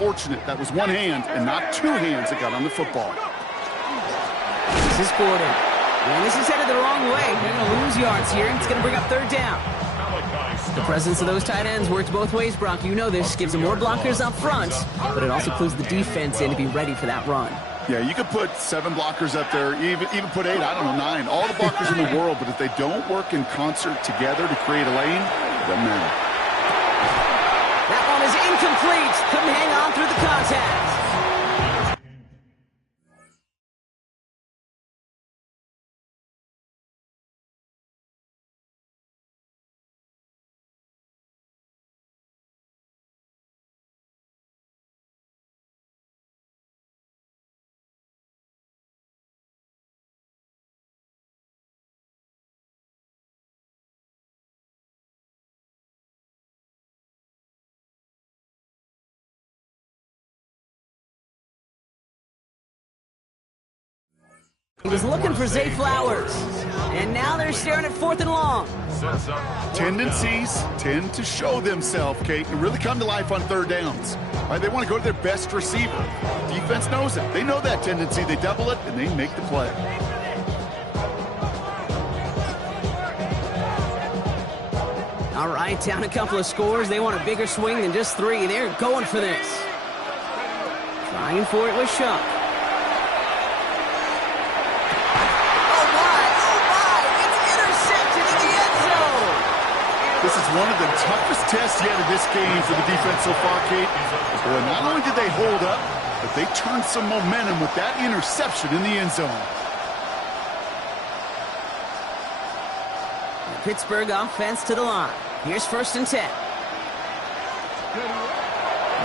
unfortunate. That was one hand and not two hands that got on the football. This is Gordon. And this is headed the wrong way. They're going to lose yards here. It's going to bring up third down. The presence of those tight ends works both ways, Brock. You know this. Gives them more blockers up front, but it also clues the defense in to be ready for that run. Yeah, you could put 7 blockers up there, even put 8, I don't know, 9. All the blockers in the world, but if they don't work in concert together to create a lane, it doesn't matter. That one is incomplete. Couldn't hang on through the contact. He was looking for Zay Flowers, and now they're staring at 4th and long. Tendencies tend to show themselves, Kate, and really come to life on third downs. Right? They want to go to their best receiver. Defense knows it. They know that tendency. They double it, and they make the play. All right, down a couple of scores. They want a bigger swing than just 3. They're going for this. Trying for it with Shuck. This is one of the toughest tests yet in this game for the defense so far, Kate. Boy, not only did they hold up, but they turned some momentum with that interception in the end zone. The Pittsburgh offense to the line. Here's 1st and 10.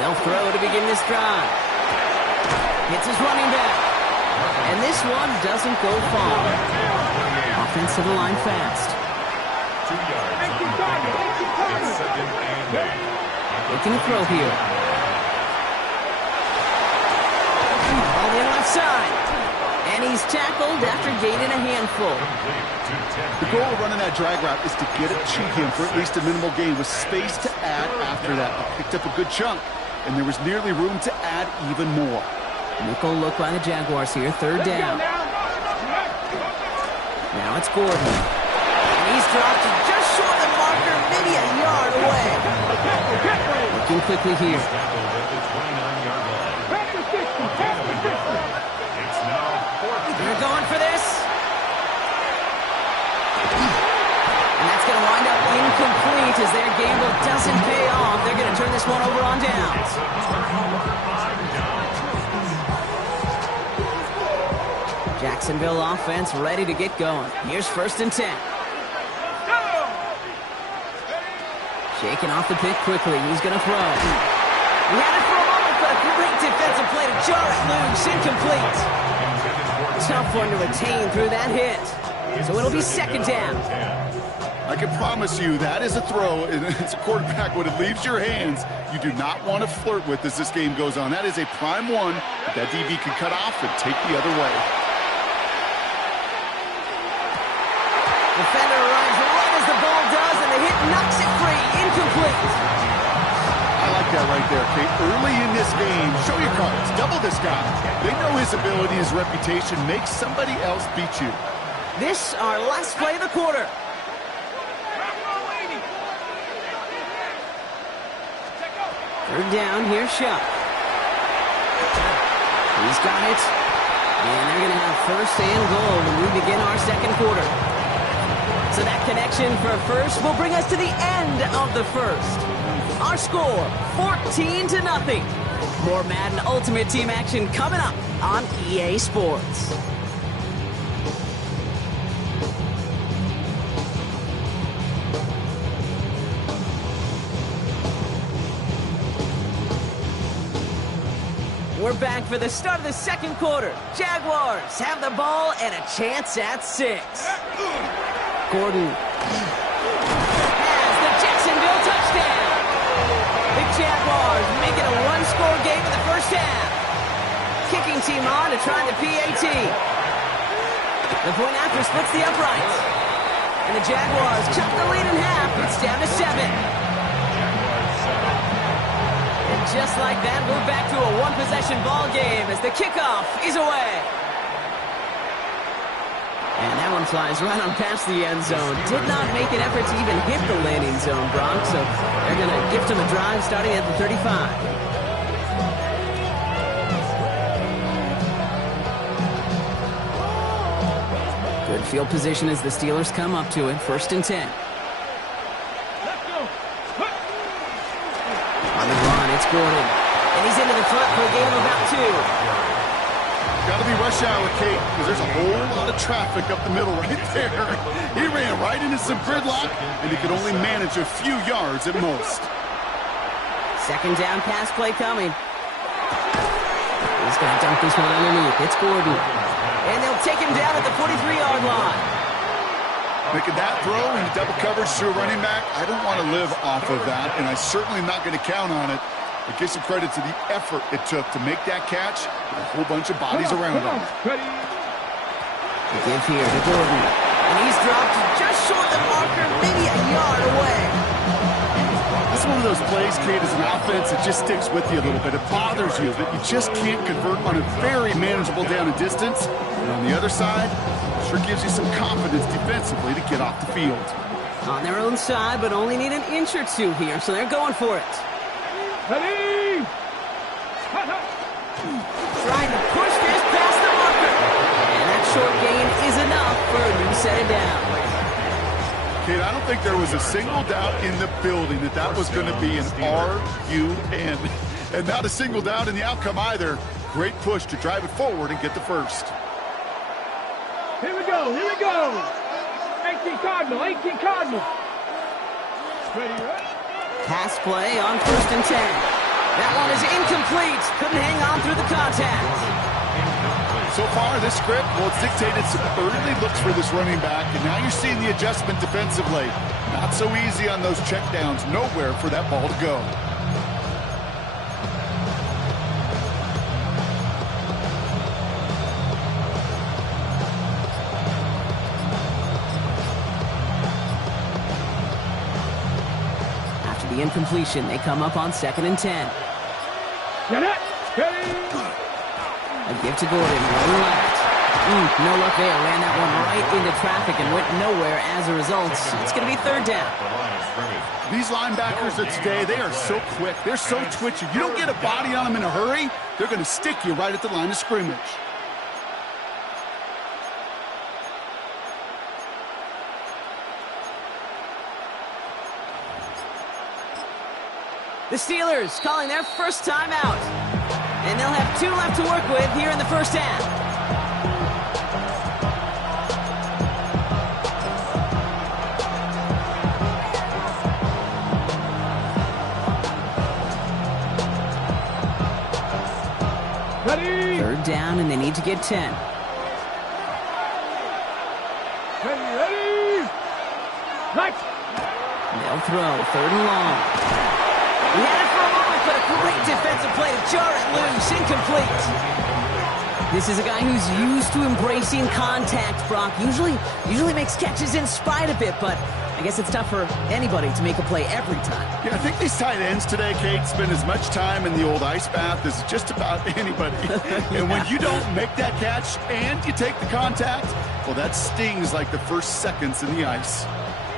They'll throw to begin this drive. Hits his running back. And this one doesn't go far. Offense to the line fast. 2 yards. It's 2nd and 8. Looking to throw here. On the left side. And he's tackled after gaining a handful. The goal of running that drag route is to get it to him for at least a minimal gain with space to add after that. He picked up a good chunk, and there was nearly room to add even more. Nickel look by the Jaguars here. 3rd down. Now it's Gordon. And he's dropped just short of the marker, maybe a yard away. Looking quickly here. They're going for this. And that's going to wind up incomplete as their gamble doesn't pay off. They're going to turn this one over on downs. Jacksonville offense ready to get going. Here's 1st and 10. Shaking off the pick quickly. He's going to throw. He had it for a moment, but a great defensive play to jar it loose. Incomplete. Tough one to retain through that hit. So it'll be 2nd down. I can promise you that is a throw, and as a quarterback, when it leaves your hands, you do not want to flirt with as this game goes on. That is a prime one that DB can cut off and take the other way. Defender arrives right as the ball does, and the hit knocks it free. Incomplete. I like that right there, Kate. Early in this game, show your cards. Double this guy. They know his ability, his reputation. Make somebody else beat you. This, our last play of the quarter. Third down, here's Shuck. He's got it. And they're going to have 1st and goal when we begin our 2nd quarter. So that connection for a first will bring us to the end of the 1st. Our score, 14-0. More Madden Ultimate Team action coming up on EA Sports. We're back for the start of the 2nd quarter. Jaguars have the ball and a chance at 6. Gordon has the Jacksonville touchdown. The Jaguars make it a 1-score game in the 1st half. Kicking team on to try the PAT. The point after splits the uprights. And the Jaguars chop the lead in half. It's down to 7. And just like that, we're back to a one-possession ball game as the kickoff is away. And that one flies right on past the end zone. Did not make an effort to even hit the landing zone, Brock, so they're going to gift him a drive starting at the 35. Good field position as the Steelers come up to it. 1st and 10. On the run, it's Gordon. And he's into the front for a gain of about 2. Got to be rush hour, Kate, because there's a whole lot of traffic up the middle right there. He ran right into some gridlock, and he could only manage a few yards at most. 2nd down pass play coming. He's going to dump this one underneath. It's Gordon. And they'll take him down at the 43-yard line. Making that throw in double coverage to a running back, I don't want to live off of that, and I certainly am not going to count on it. But give some credit to the effort it took to make that catch with a whole bunch of bodies around him. The give here to Gordon. And he's dropped just short of the marker, maybe a yard away. This is one of those plays, Kate, as an offense, it just sticks with you a little bit. It bothers you that you just can't convert on a very manageable down and distance. And on the other side, it sure gives you some confidence defensively to get off the field. On their own side, but only need an inch or two here, so they're going for it. Ready? Trying to push this past the marker. And that short gain is enough for a new set of downs. Kate, I don't think there was a single doubt in the building that that was going to be an R-U-N. And not a single doubt in the outcome either. Great push to drive it forward and get the first. Here we go, here we go. 18 Cardinal, 18 Cardinal. Ready, right? Pass play on 1st and 10. That one is incomplete. Couldn't hang on through the contact. So far, this script, well, it's dictated some early looks for this running back, and now you're seeing the adjustment defensively. Not so easy on those checkdowns. Nowhere for that ball to go. The incompletion, they come up on 2nd and 10. Get it! Ready! A give to Gordon, running left. No luck there, ran that one right into traffic and went nowhere as a result. It's going to be 3rd down. These linebackers of today, they are so quick. They're so twitchy. You don't get a body on them in a hurry, they're going to stick you right at the line of scrimmage. The Steelers calling their first time out. And they'll have 2 left to work with here in the 1st half. Ready! 3rd down, and they need to get 10. Ready! Right! They'll throw 3rd and long. He had it for a moment, but a great defensive play to jar it loose. Incomplete. This is a guy who's used to embracing contact, Brock. Usually makes catches in spite of it, but I guess it's tough for anybody to make a play every time. Yeah, I think these tight ends today, Kate, spend as much time in the old ice bath as just about anybody. And when you don't make that catch and you take the contact, well, that stings like the first seconds in the ice.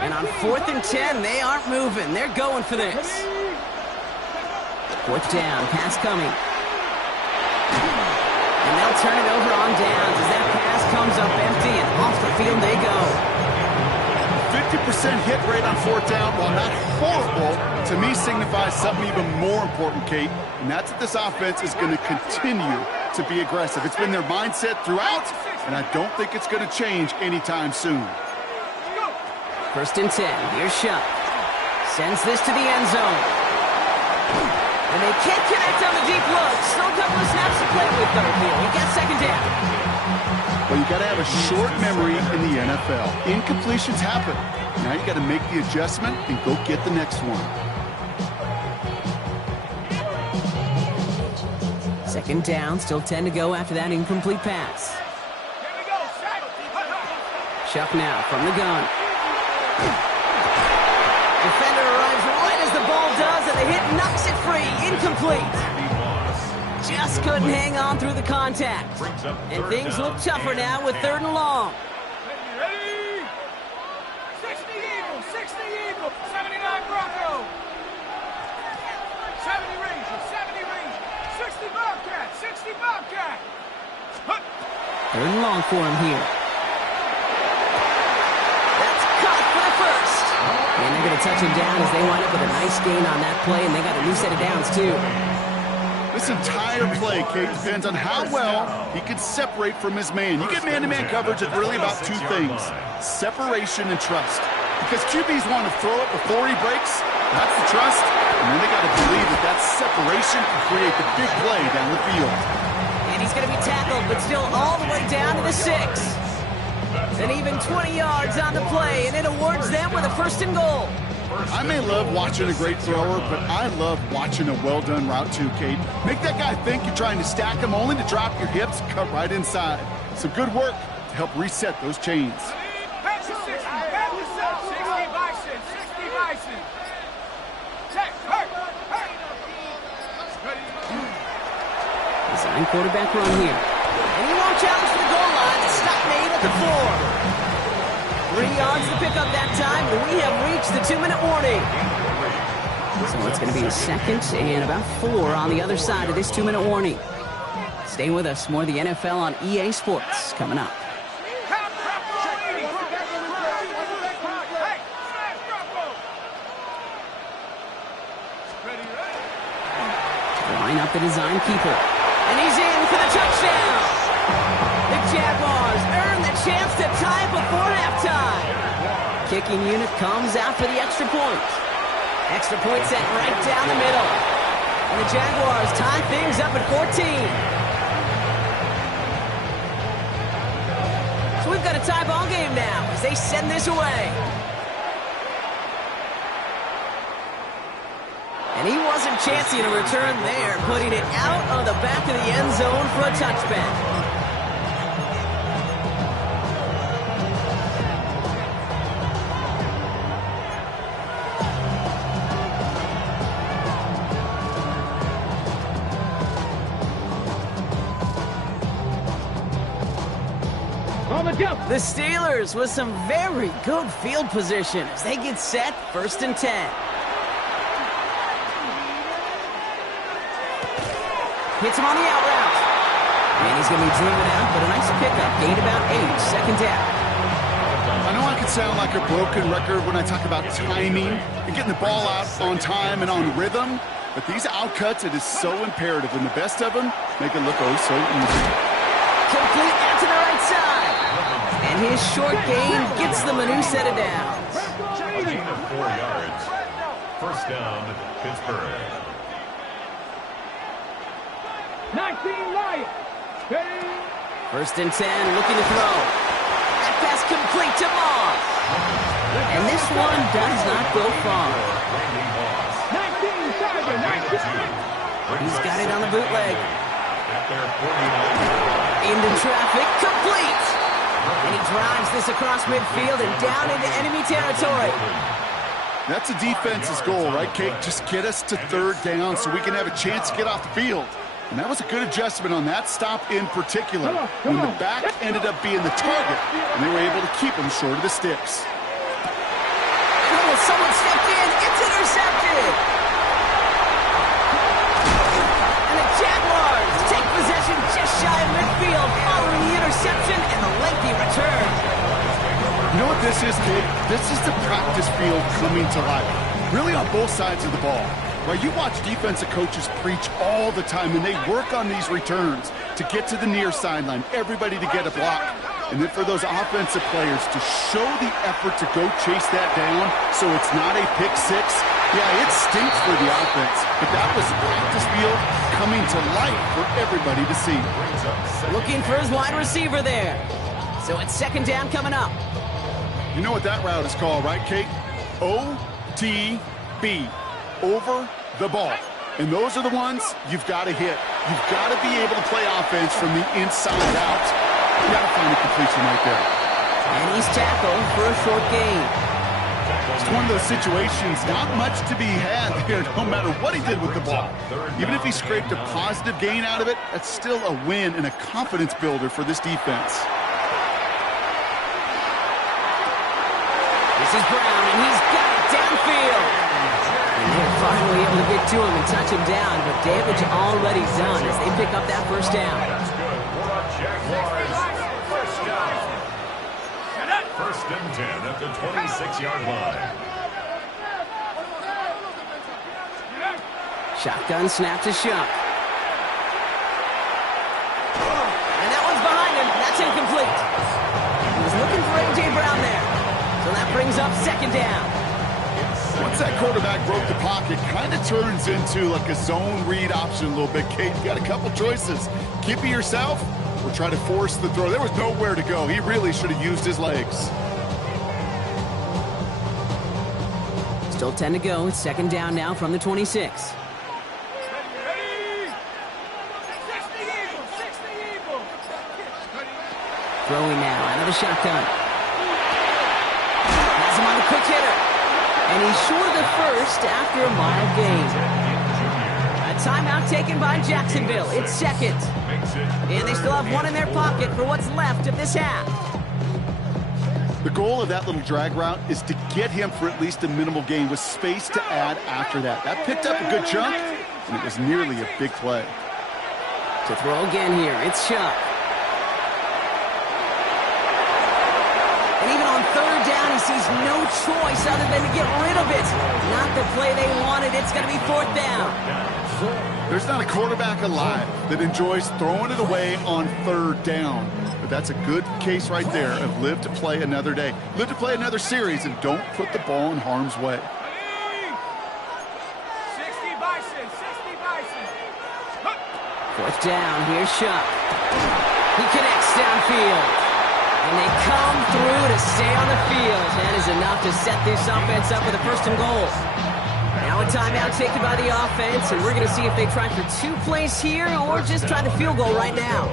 And on 4th and 10, they aren't moving. They're going for this. 4th down, pass coming. And they'll turn it over on downs as that pass comes up empty and off the field they go. 50% hit rate on 4th down, while not horrible, to me signifies something even more important, Kate, and that's that this offense is going to continue to be aggressive. It's been their mindset throughout, and I don't think it's going to change anytime soon. 1st and 10, here's Shuck. Sends this to the end zone. And they can't connect on the deep look. Still a couple of snaps to play with, though, here. We got 2nd down. Well, you got to have a short memory in the NFL. Incompletions happen. Now you got to make the adjustment and go get the next one. 2nd down, still 10 to go after that incomplete pass. Shuck now from the gun. Defender arrives right as the ball does, and the hit knocks it free. Incomplete. Just couldn't hang on through the contact. And things look tougher now with 3rd and long. Ready? 60 Eagles, 60 Eagles, 79 Broncos. 70 Rangers, 70 Rangers, 60 Bobcats, 60 Bobcats. 3rd and long for him here. That's caught for the first. And they're going to touch him down as they wind up with a nice gain on that play, and they got a new set of downs, too. This entire play, Kate, depends on how well he can separate from his man. You get man-to-man coverage, it's really about 2 things, separation and trust. Because QBs want to throw it before he breaks, that's the trust, and then they got to believe that that separation can create the big play down the field. And he's going to be tackled, but still all the way down to the 6. And even 20 yards on the play, and it awards them with a 1st and goal. I may love watching a great thrower, but I love watching a well-done route too, Kate. Make that guy think you're trying to stack him only to drop your hips, cut right inside. Some good work to help reset those chains. Back to 60, back to 60 Bison, 60 Bison. Check, hurt. Design quarterback run here. And he won't challenge for the goal line. The stop made at the 4. 3 yards to pick up that time, and we have reached the 2-minute warning. So it's going to be a 2nd and about 4 on the other side of this 2-minute warning. Stay with us. More of the NFL on EA Sports coming up. Line up the design keeper. And he's in for the touchdown. The Jaguars earn the chance to tie before halftime. Kicking unit comes out for the extra point. Extra point set right down the middle. And the Jaguars tie things up at 14. So we've got a tie ball game now as they send this away. And he wasn't chancing a return there, putting it out of the back of the end zone for a touchback. The Steelers with some very good field position as they get set, 1st and 10. Hits him on the out route. And he's going to be driven out, but a nice pickup. Gained about 8, 2nd down. I know I can sound like a broken record when I talk about timing and getting the ball out on time and on rhythm, but these outcuts, it is so imperative, and the best of them make it look oh so easy. Complete out to the right side. And his short gain gets them a new set of downs. A gain of 4 yards. 1st down, Pittsburgh. 19 Lions. 1st and 10, looking to throw. That pass complete to Moss. And this one does not go far. 19 Tiger, 19. He's got it on the bootleg. At their 49. Into traffic, complete. And he drives this across midfield and down into enemy territory. That's a defense's goal, right, Kate? Just get us to 3rd down so we can have a chance to get off the field. And that was a good adjustment on that stop in particular, when the back ended up being the target, and they were able to keep him short of the sticks. Oh, someone stepped in. It's intercepted. And the Jaguars take possession just shy of midfield following the interception and the lengthy return. You know what this is, Kate? This is the practice field coming to life, really on both sides of the ball. Right, you watch defensive coaches preach all the time, and they work on these returns to get to the near sideline, everybody to get a block. And then for those offensive players to show the effort to go chase that down so it's not a pick 6. Yeah, it stinks for the offense, but that was practice field coming to life for everybody to see. Looking for his wide receiver there. So it's 2nd down coming up. You know what that route is called, right, Kate? OTB. Over the ball. And those are the ones you've got to hit. You've got to be able to play offense from the inside out. You got to find a completion right there. And he's tackled for a short gain. just one of those situations, not much to be had here, no matter what he did with the ball. Even if he scraped a positive gain out of it, that's still a win and a confidence builder for this defense. This is Brown, and he's got it downfield. And they're finally able to get to him and touch him down, but damage already done as they pick up that first down. That's good. First down. First and 10 at the 26-yard line. Shotgun snap to Shuck. And that one's behind him. That's incomplete. He was looking for A.J. Brown there. So that brings up second down. Once that quarterback broke the pocket, kind of turns into like a zone read option a little bit, Kate. You got a couple choices. Keep it yourself or try to force the throw. There was nowhere to go. He really should have used his legs. Still 10 to go. It's second down now from the 26. Throwing now out of the shotgun. Has him on the quick hitter. And he's short of the first after a mild gain. A timeout taken by Jacksonville. It's second. And they still have one in their pocket for what's left of this half. The goal of that little drag route is to get him for at least a minimal gain with space to add after that. That picked up a good chunk, and it was nearly a big play. To throw again here, it's Shuck. And even on third down, he sees no choice other than to get rid of it. Not the play they wanted. It's going to be fourth down. There's not a quarterback alive that enjoys throwing it away on third down. But that's a good case right there of live to play another day. Live to play another series and don't put the ball in harm's way. 60 Bison, 60 Bison. Fourth down, here's Shuck. He connects downfield. And they come through to stay on the field. That is enough to set this offense up with a first and goal. Now a timeout taken by the offense, and we're going to see if they try for 2 plays here or just try the field goal right now.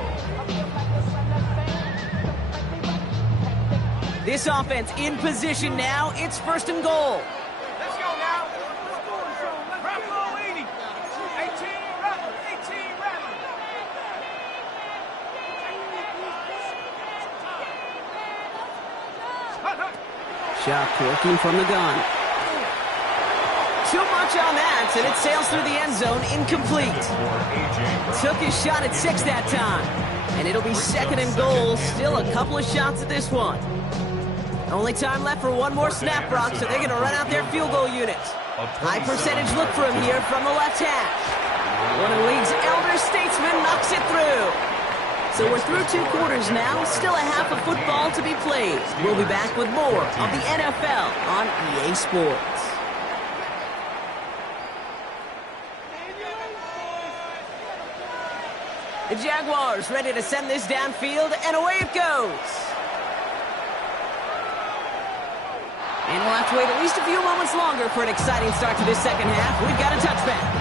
This offense in position now. It's first and goal. Let's go now. Rebel 80. 18 Rebel. 18 Rebel. Shuck working from the gun. Too much on that, and it sails through the end zone, incomplete. Took his shot at 6 that time, and it'll be second and goal. Still a couple of shots at this one. Only time left for one more snap, Brock, so they're going to run out their field goal unit. High percentage look for him here from the left hash. One of the league's elder statesmen knocks it through. So we're through 2 quarters now, still a half of football to be played. We'll be back with more of the NFL on EA Sports. The Jaguars ready to send this downfield, and away it goes. And we'll have to wait at least a few moments longer for an exciting start to this second half. We've got a touchback.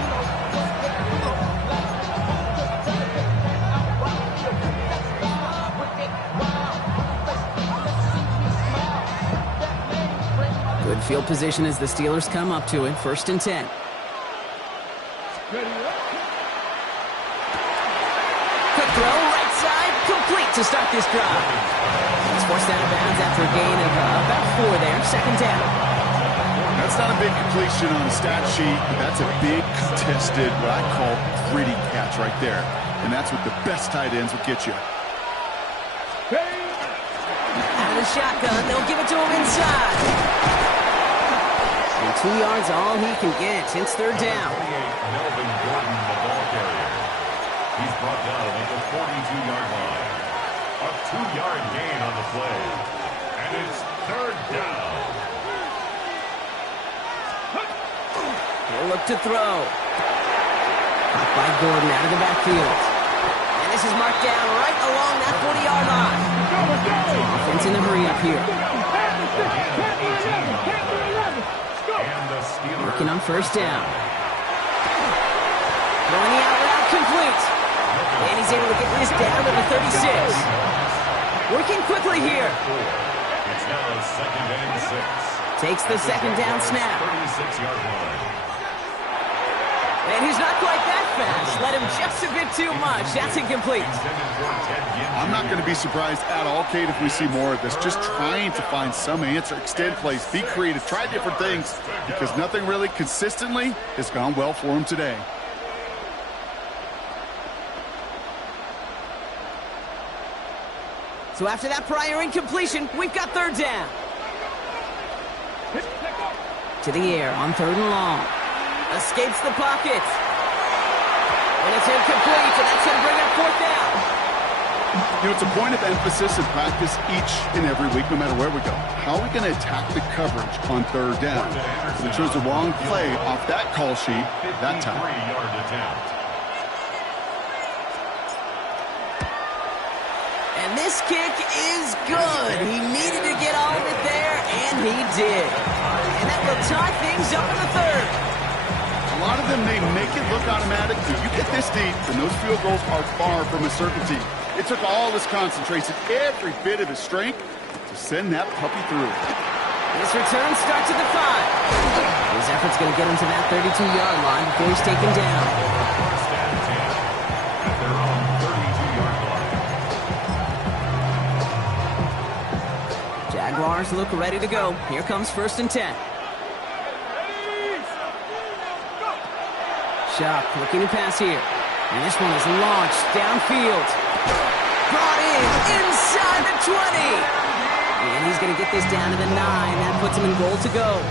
Good field position as the Steelers come up to it. First and 10. Quick throw, right side, complete to start this drive. It's forced out of bounds after a gain of about 4 there. Second down. That's not a big completion on the stat sheet, but that's a big contested, what I call gritty catch right there. And that's what the best tight ends will get you. Out of the shotgun, they'll give it to him inside. And 2 yards all he can get. It's third down. Melvin Gordon, the ball carrier. He's brought down at the 42-yard line. A 2-yard gain on the play. And it's third down. He'll look to throw. Caught by Gordon out of the backfield. And this is marked down right along that 40-yard line. Offense in the hurry up here. Working on first down. Throwing the out route complete. And he's able to get this down to the 36. Working quickly here. It's now second and 6. To Takes the second down snap. 36-yard line. And he's not quite that fast. Let him just a bit too much. That's incomplete. I'm not going to be surprised at all, Kate, if we see more of this. Just trying to find some answer, extend plays, be creative, try different things, because nothing really consistently has gone well for him today. So after that prior incompletion, we've got third down. To the air on third and long. Escapes the pocket. And it's incomplete, and that's going to bring up fourth down. You know, it's a point of emphasis in practice each and every week, no matter where we go. How are we going to attack the coverage on third down? We chose the wrong play off that call sheet that time. 53-yard attempt. And this kick is good. He needed to get all of it there, and he did. And that will tie things up in the third. A lot of them may make it look automatic, but you get this deep, and those field goals are far from a certainty. It took all his concentration, every bit of his strength, to send that puppy through. This return starts at the 5. His effort's going to get him to that 32-yard line before he's taken down. First and 10 at their own 32-yard line. Jaguars look ready to go. Here comes first and 10. Shock looking to pass here. And this one is launched downfield. Brought in inside the 20. And he's going to get this down to the 9. That puts him in goal to go.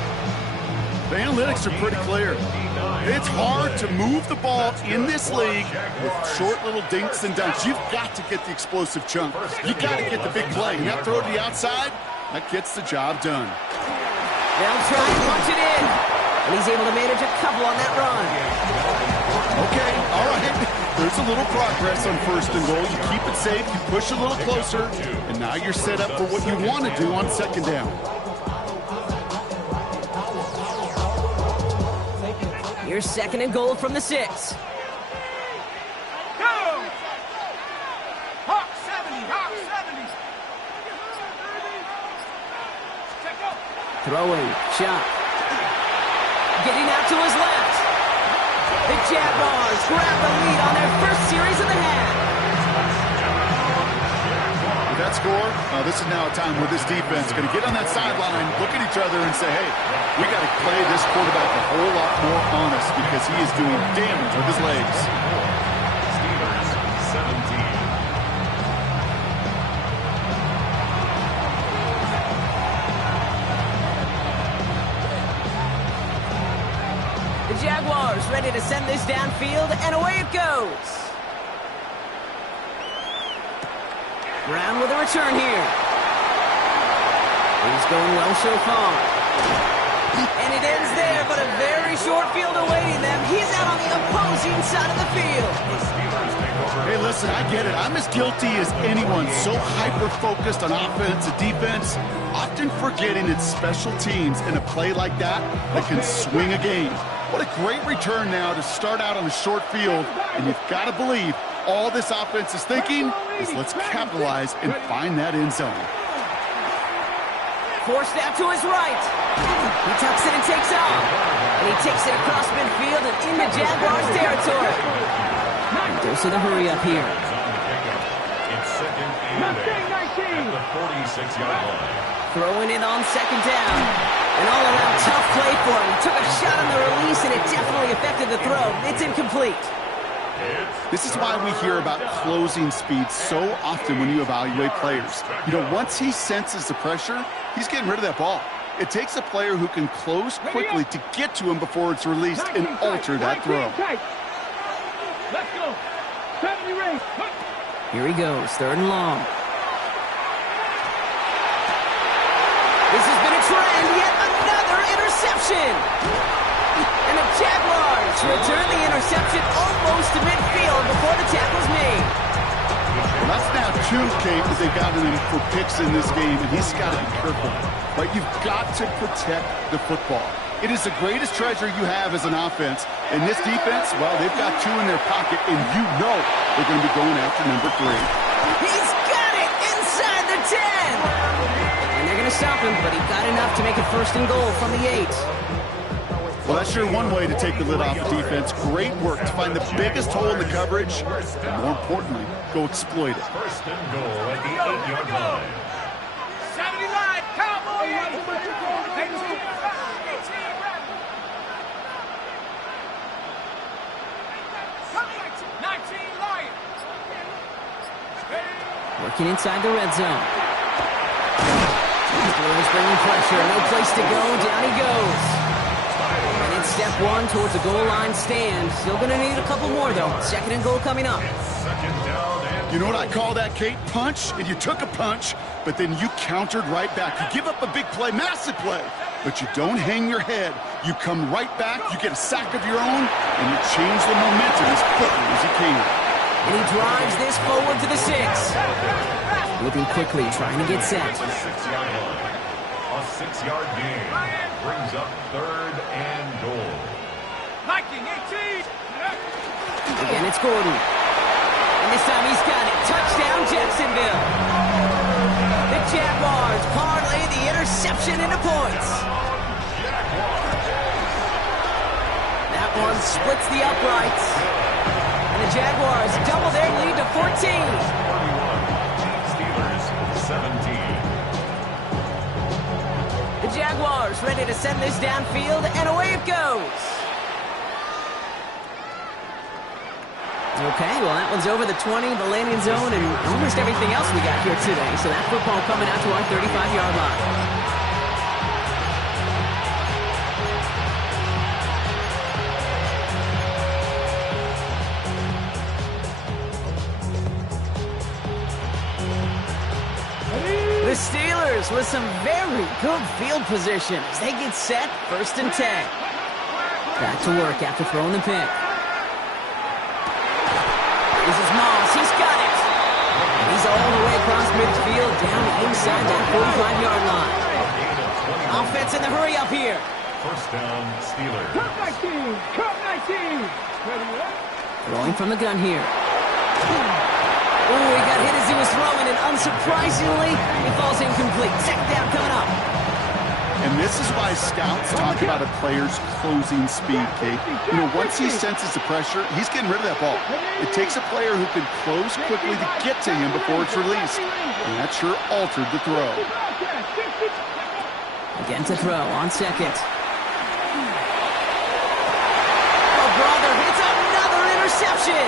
The analytics are pretty clear. It's hard to move the ball in this league with short little dinks and dunks. You've got to get the explosive chunk. You got to get the big play. And that throw to the outside, that gets the job done. They'll try and punch it in. And he's able to manage a couple on that run. Okay, all right. There's a little progress on first and goal. You keep it safe, you push a little closer, and now you're set up for what you want to do on second down. Here's second and goal from the 6. Throwing, shot. Getting out to his left. The Jaguars grab the lead on their first series of the half. With that score, this is now a time where this defense is going to get on that sideline, look at each other and say, hey, we got to play this quarterback a whole lot more honest because he is doing damage with his legs. Steelers 17. The Jaguars ready to send this downfield, and away it goes. Brown with a return here. He's going well so far. And it ends there, but a very short field awaiting them. He's out on the opposing side of the field. Hey, listen, I get it. I'm as guilty as anyone. So hyper-focused on offense and defense, often forgetting it's special teams in a play like that can swing a game. What a great return now to start out on a short field, and you've got to believe all this offense is thinking is let's capitalize and find that end zone. Forced out to his right. He tucks it and takes off. And he takes it across midfield and into Jaguars territory. And goes to the hurry up here. It's second and 8 at the 46-yard line. Throwing it on second down. An all-around tough play for him. He took a shot on the release, and it definitely affected the throw. It's incomplete. This is why we hear about closing speed so often when you evaluate players. You know, once he senses the pressure, he's getting rid of that ball. It takes a player who can close quickly to get to him before it's released and alter that throw. Let's go. 70 race. Here he goes, third and long. This has been a trend, yet another interception. And the Jaguars return the interception almost to midfield before the tackle's made. Well, that's now 2, Kate, that they've gotten him for picks in this game, and he's got to be careful. But you've got to protect the football. It is the greatest treasure you have as an offense. And this defense, well, they've got 2 in their pocket, and you know they're going to be going after number 3. He's got it inside the 10. And they're going to stop him, but he got enough to make it 1st and goal from the 8. Well, that's sure one way to take the lid off the defense. Great work to find the biggest hole in the coverage, and more importantly, go exploit it. 1st and goal at the 8-yard line. 79, Cowboys! 19, Lions! Working inside the red zone. Steelers bringing pressure. No place to go. Down he goes. And it's step 1 towards the goal line stand. Still going to need a couple more, though. 2nd and goal coming up. You know what I call that, Kate? Punch, and you took a punch, but then you countered right back. You give up a big play, massive play, but you don't hang your head. You come right back, you get a sack of your own, and you change the momentum as quickly as you can. And he drives this forward to the 6. Moving quickly, trying to get set. 6-yard line. A 6-yard gain brings up 3rd and goal. Viking 18! Again, it's Gordon. And this time he's got it. Touchdown, Jacksonville. The Jaguars parlay the interception into points. That one splits the uprights. And the Jaguars double their lead to 14. 31. Steelers 17. The Jaguars ready to send this downfield, and away it goes. Okay, well, that one's over the 20, the landing zone, and almost everything else we got here today. So that football coming out to our 35-yard line. The Steelers with some very good field position as they get set, 1st and 10. Back to work after throwing the pick. This is Moss. He's got it. And he's all the way across midfield down inside that 45-yard line. Offense in the hurry up here. 1st down, Steelers. Cut 19! Cut 19! Ready, Throwing from the gun here. Oh, he got hit as he was throwing, and unsurprisingly, he falls incomplete. 2nd down coming up. And this is why scouts talk about a player's closing speed, Kate. You know, once he senses the pressure, he's getting rid of that ball. It takes a player who can close quickly to get to him before it's released. And that sure altered the throw. Again to throw on 2nd. Oh, brother, it's another interception.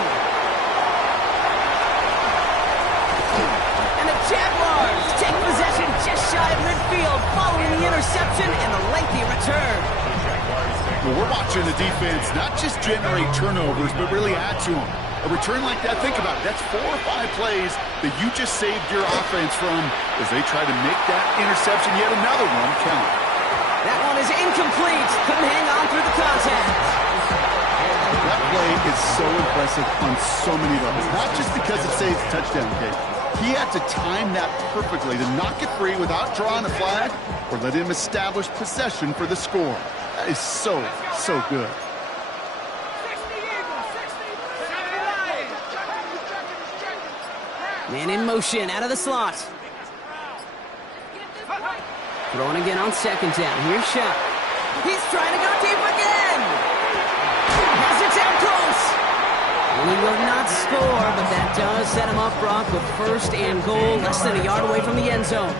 And the Jaguars take possession just shy of midfield following the interception and the lengthy return. Well, we're watching the defense not just generate turnovers, but really add to them. A return like that, think about it, that's 4 or 5 plays that you just saved your offense from as they try to make that interception, yet another one, count. That one is incomplete. Couldn't hang on through the contact. That play is so impressive on so many levels, not just because it saves a touchdown, Kate. He had to time that perfectly to knock it free without drawing a flag or let him establish possession for the score. That is so, so good. 60 Eagles! 60 Lions! Man in motion out of the slot. Throwing again on 2nd down. Here's Shot. He's trying to go deep again. Has it down close. He will not score, but that does set him up, Brock, with 1st and goal, less than a yard away from the end zone.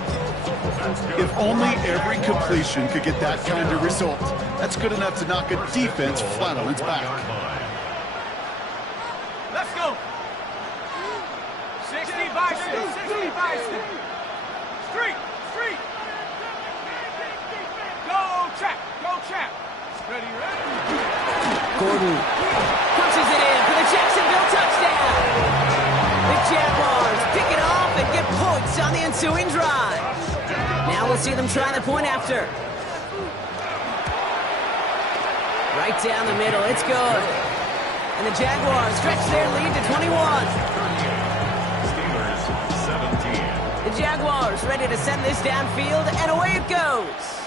If only every completion could get that kind of result. That's good enough to knock a defense flat on its back. Let's go! 60 Bison! 60 Bison! Street! Street! Go, Chap! Go, Chap! Ready, ready? Gordon punches it in for the Jacksonville touchdown. The Jaguars pick it off and get points on the ensuing drive. Now we'll see them try the point after. Right down the middle, it's good. And the Jaguars stretch their lead to 21. Steelers 17. The Jaguars ready to send this downfield, and away it goes.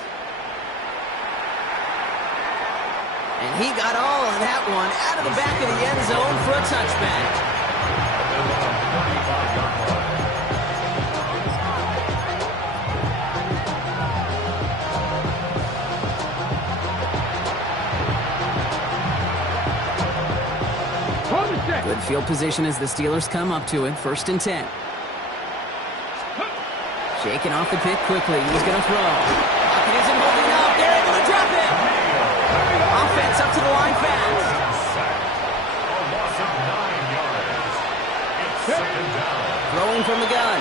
And he got all of that one out of the back of the end zone for a touchback. Field position as the Steelers come up to it. 1st and 10. Shaking off the pick quickly. He's going to throw. Lockett isn't holding up. They're able to drop it. Offense up to the line fast. A loss of 9 yards. It's 2nd down. Throwing from the gun.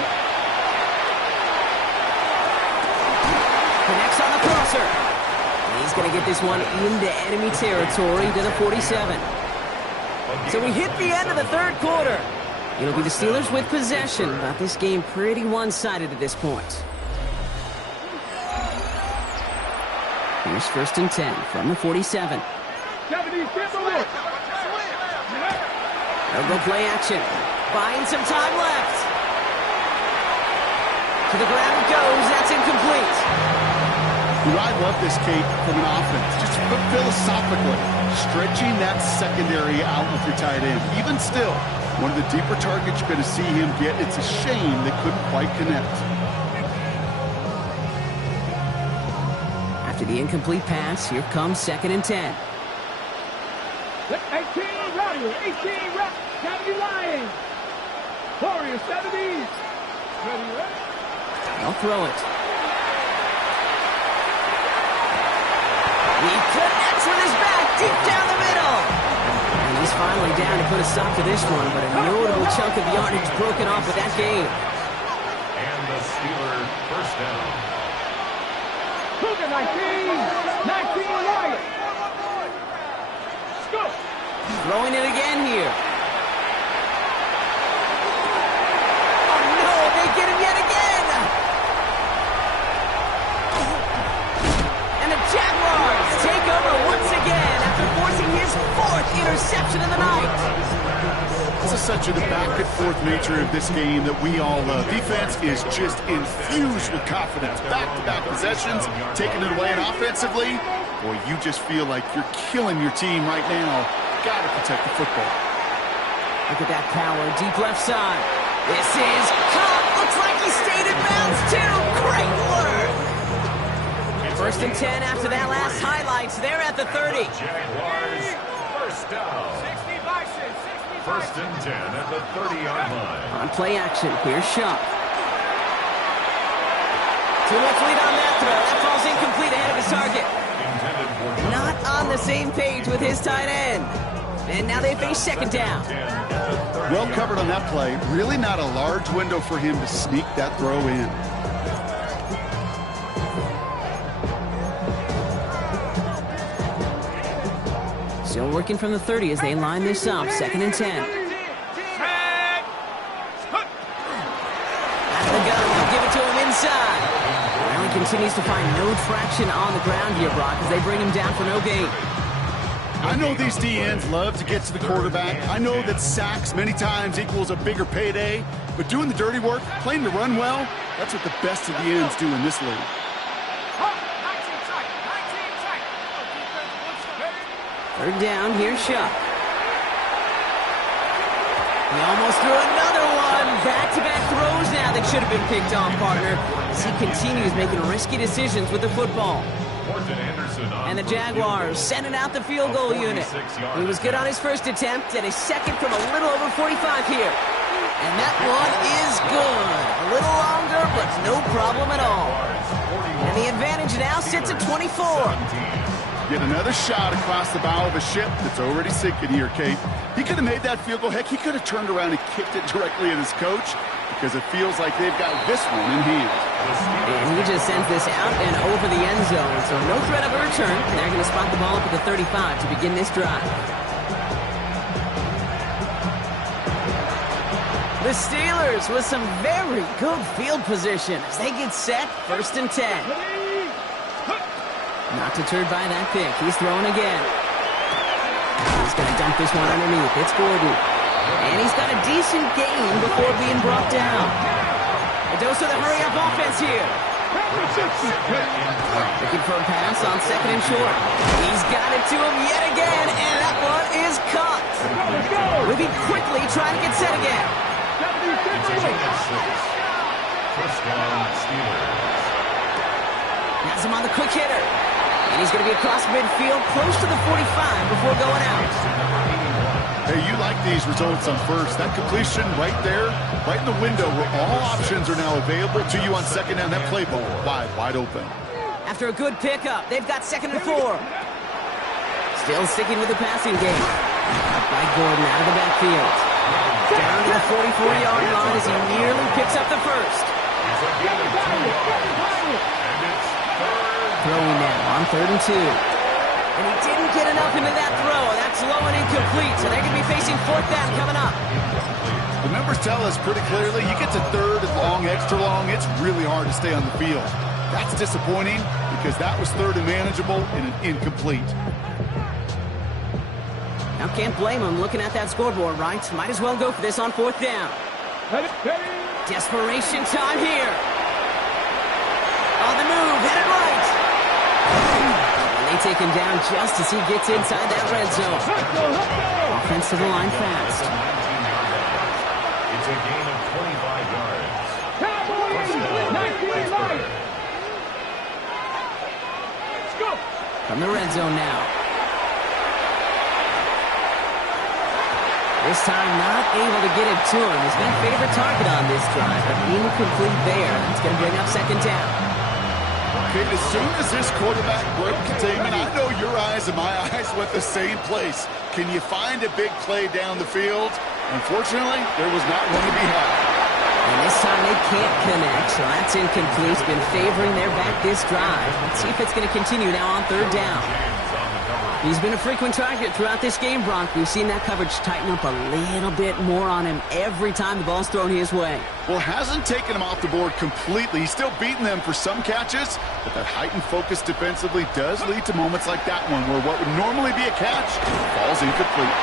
Connects on the crosser. And he's going to get this one into enemy territory to the 47. So we hit the end of the 3rd quarter. It'll be the Steelers with possession, but this game pretty one-sided at this point. Here's 1st and 10 from the 47. They'll go play action. Buying some time left. To the ground it goes. That's incomplete. I love this, Kate, from an offense. Just philosophically, stretching that secondary out with your tight end. Even still, one of the deeper targets you're going to see him get. It's a shame they couldn't quite connect. After the incomplete pass, here comes 2nd and 10. 18 Rowdy, 18 Rowdy, 70 Lions. Warriors, 70s. Ready, ready? They'll throw it. He connects with his back deep down the middle. And he's finally down to put a stop to this one, but a notable chunk of yardage broken off with that game. And the Steeler 1st down. Cougar 19 Lions. Let's go. Throwing it again here. Oh no, they get him yet again. And the Jaguars take over once again after forcing his 4th interception of the night. This is such a back-and-forth nature of this game that we all love. Defense is just infused with confidence. Back-to-back possessions, taking it away, and offensively, boy, you just feel like you're killing your team right now. Got to protect the football. Look at that power, deep left side. This is caught. Looks like he stayed in bounds too. Great work. 1st and 10 after that last highlight. They're at the 30. Jaguars 1st down. 1st and 10 at the 30-yard line. On play action, here's Shaw. Too much lead on that throw. That falls incomplete ahead of his target. Not on the same page with his tight end. And now they face 2nd down. Well covered on that play. Really not a large window for him to sneak that throw in. Still working from the 30 as they line this up. 2nd and 10. Out of the gun, they'll give it to him inside. Allen continues to find no traction on the ground here, Brock, as they bring him down for no gain. I know these DNs love to get to the quarterback. I know that sacks many times equals a bigger payday, but doing the dirty work, playing to run well, that's what the best of the ends do in this league. 3rd down, here's Shaw. He almost threw another one. Back-to-back throws now that should have been picked off, partner, as he continues making risky decisions with the football. And the Jaguars sending out the field goal unit. He was good on his 1st attempt and his 2nd from a little over 45 here. And that one is good. A little longer, but no problem at all. And the advantage now sits at 24. Get another shot across the bow of a ship that's already sinking here, Kate. He could have made that field goal. Heck, he could have turned around and kicked it directly at his coach because it feels like they've got this one in hand. And he just sends this out and over the end zone. So no threat of a return. They're going to spot the ball up at the 35 to begin this drive. The Steelers with some very good field position as they get set. 1st and 10. Not deterred by that pick. He's throwing again. He's going to dump this one underneath. It's Gordon. And he's got a decent gain before being brought down. A dose of the hurry-up offense here. Looking for a pass on 2nd and short. He's got it to him yet again, and that one is caught. Moving quickly, trying to get set again. First down, Steelers. Has him on the quick hitter. And he's going to be across midfield, close to the 45 before going out. Hey, you like these results on first. That completion right there, right in the window where all options are now available to you on second down. That playbook wide open. After a good pickup, they've got 2nd and 4. Still sticking with the passing game. By Gordon out of the backfield. Down to the 44-yard line as he nearly picks up the first. Throwing now on 3rd and 2. And he didn't get enough into that throw. That's low and incomplete, so they're going to be facing 4th down coming up. The numbers tell us pretty clearly, you get to 3rd and long, extra long, it's really hard to stay on the field. That's disappointing because that was 3rd and manageable and an incomplete. Now can't blame him looking at that scoreboard, right? Might as well go for this on 4th down. Desperation time here. On the move, headed right. And they take him down just as he gets inside that red zone. Offense to the line fast. It's a gain of 25 yards. From the red zone now. This time not able to get it to him. He's been favorite target on this drive, but incomplete there. That's going to bring up 2nd down. Okay, as soon as this quarterback broke containment, I know your eyes and my eyes went the same place. Can you find a big play down the field? Unfortunately, there was not one to be had. And this time they can't connect, so that's incomplete. It's been favoring their back this drive. Let's see if it's going to continue now on 3rd down. He's been a frequent target throughout this game, Bronk. We've seen that coverage tighten up a little bit more on him every time the ball's thrown his way. Well, hasn't taken him off the board completely. He's still beating them for some catches, but that heightened focus defensively does lead to moments like that one where what would normally be a catch falls incomplete.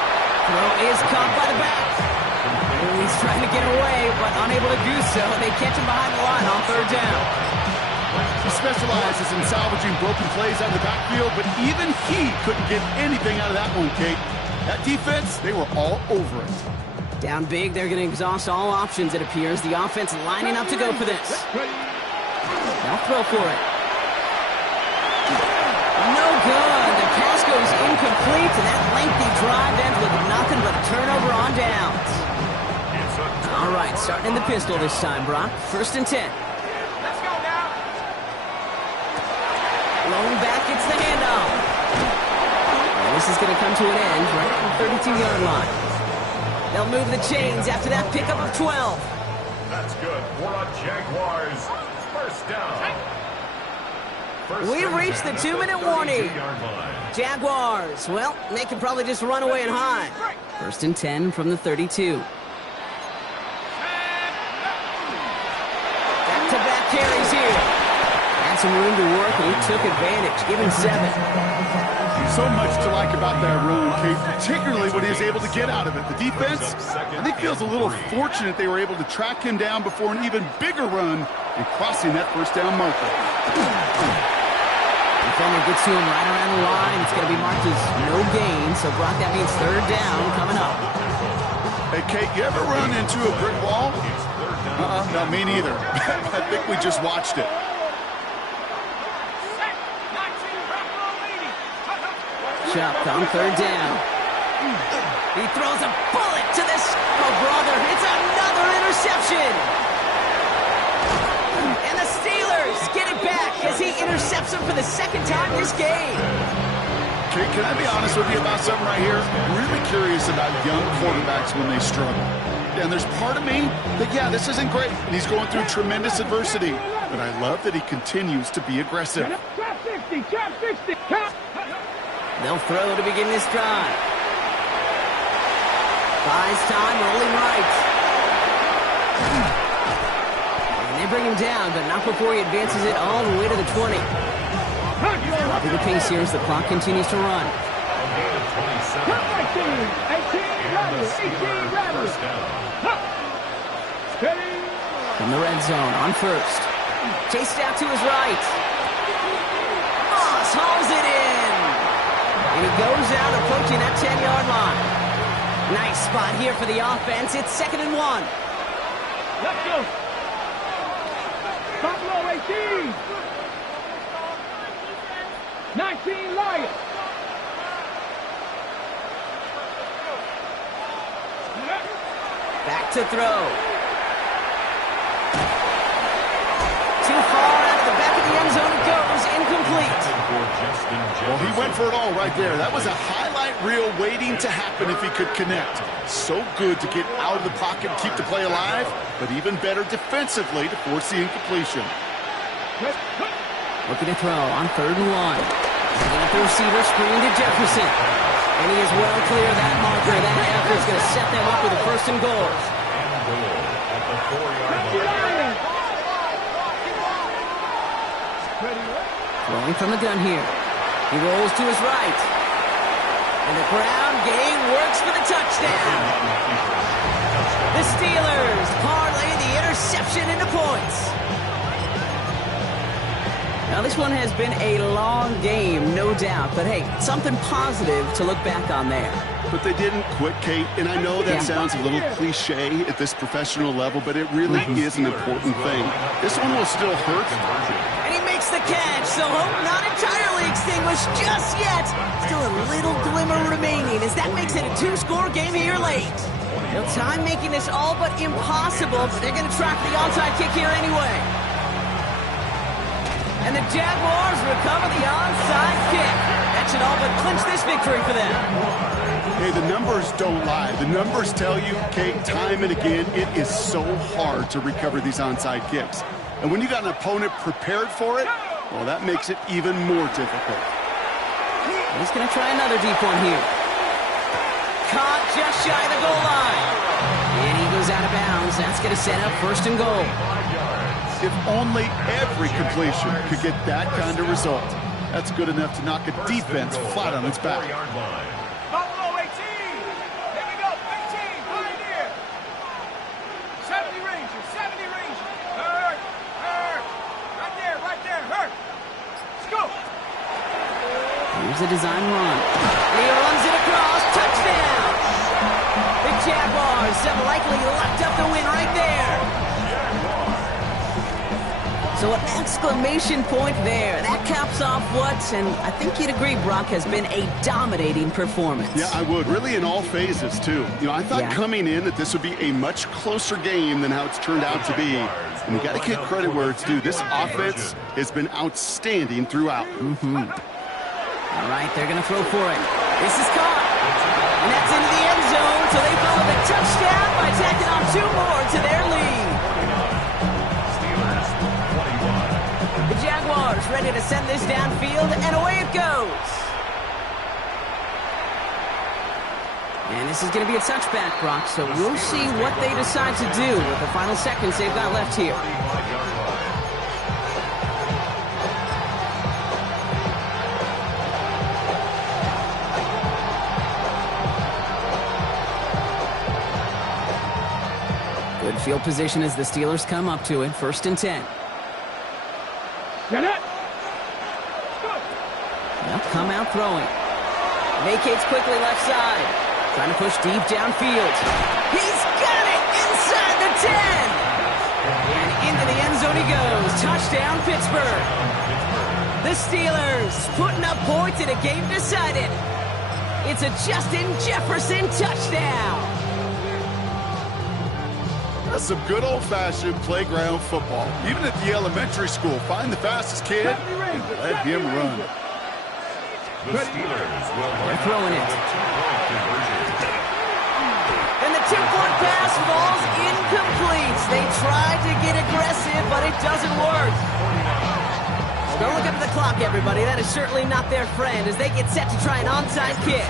Throw is caught by the back. He's trying to get away, but unable to do so. They catch him behind the line on 3rd down. He specializes in salvaging broken plays out of the backfield, but even he couldn't get anything out of that one, Kate. That defense, they were all over it. Down big, they're going to exhaust all options, it appears. The offense lining up to go for this. They'll throw for it. No good. The pass goes incomplete, and that lengthy drive ends with nothing but a turnover on downs. All right, starting in the pistol this time, Brock. 1st and 10. Let's go now. Rolling back, it's the handoff. And this is going to come to an end right at the 32-yard line. They'll move the chains after that pickup of 12. That's good for a Jaguars 1st down. We reached the 2-minute warning. Jaguars, well, they can probably just run away and hide. 1st and 10 from the 32. Back-to-back carries here. Had some room to work, and he took advantage. Give him 7. So much to like about that run, Kate, particularly what he was able to get out of it. The defense, I think, feels a little fortunate they were able to track him down before an even bigger run and crossing that 1st down marker. Defender gets to him right around the line. It's going to be marked as no gain, so Brock, that means 3rd down coming up. Hey, Kate, you ever run into a brick wall? No, me neither. I think we just watched it. Chuck on 3rd down. He throws a bullet to this. Oh, brother, it's another interception. And the Steelers get it back as he intercepts him for the 2nd time this game. Kate, can I be honest with you about something right here? I'm really curious about young quarterbacks when they struggle. And there's part of me that, yeah, this isn't great, and he's going through tremendous adversity. But I love that he continues to be aggressive. Trap 60, trap 60, trap. They'll throw to begin this drive. Buys time, rolling right. And they bring him down, but not before he advances it all the way to the 20. Dropping the pace here as the clock continues to run. From the red zone on 1st. Chased out to his right. Moss hauls it in. And he goes out approaching that 10-yard line. Nice spot here for the offense. It's 2nd and 1. Let's go. Stop low, 18. 19 Lions. Back to throw. Too far out of the back of the end zone it goes. Incomplete. Well, he went for it all right there. That was a highlight reel waiting to happen if he could connect. So good to get out of the pocket and keep the play alive, but even better defensively to force the incompletion. Looking to throw on 3rd and 1. Setting up the receiver, screen to Jefferson. And he is well clear of that marker. That effort's going to set them up with a 1st and goal. At the 4-yard line. Throwing from the gun here. He rolls to his right. And the ground game works for the touchdown. The Steelers parlay the interception into points. Now, this one has been a long game, no doubt. But, hey, something positive to look back on there. But they didn't quit, Kate, and I know that sounds a little cliche at this professional level, but it really is an important thing. This one will still hurt. And he makes the catch, so hope not entirely extinguished just yet. Still a little glimmer remaining as that makes it a 2-score game here late. No time making this all but impossible, but they're going to try for the onside kick here anyway. And the Jaguars recover the onside kick. That should all but clinch this victory for them. Hey, the numbers don't lie. The numbers tell you, Kate, time and again, it is so hard to recover these onside kicks. And when you got an opponent prepared for it, well, that makes it even more difficult. He's going to try another deep one here. Caught just shy of the goal line. And he goes out of bounds. That's going to set up 1st and goal. If only every completion could get that kind of result. That's good enough to knock a defense flat on its back. Buffalo 18. Here we go. 15. Pioneer. 70 Rangers. 70 Rangers. Hurt. Right there. Hurt. Let's go. Here's the design run. And he runs it across. Touchdown. The Jaguars have likely locked up the win right there. So an exclamation point there. That caps off what, and I think you'd agree, Brock, has been a dominating performance. Yeah, I would. Really in all phases, too. You know, I thought coming in that this would be a much closer game than how it's turned out to be. And you got to give credit where it's due. This offense has been outstanding throughout. All right, they're going to throw for it. This is caught. And that's into the end zone, so they follow the touchdown by tacking on 2 more to their lead. The Jaguars ready to send this downfield, and away it goes. And this is going to be a touchback, Brock, so we'll see what they decide to do with the final seconds they've got left here. Good field position as the Steelers come up to it, 1st and 10. Get it. They'll come out throwing. Vacates quickly left side. Trying to push deep downfield. He's got it inside the 10. And into the end zone he goes. Touchdown, Pittsburgh. The Steelers putting up points in a game decided. It's a Justin Jefferson touchdown. That's some good old-fashioned playground football. Even at the elementary school, find the fastest kid and let him run. The Steelers will They're throwing it. And the 2-point pass falls incomplete. They tried to get aggressive, but it doesn't work. Don't look up at the clock, everybody. That is certainly not their friend as they get set to try an onside kick.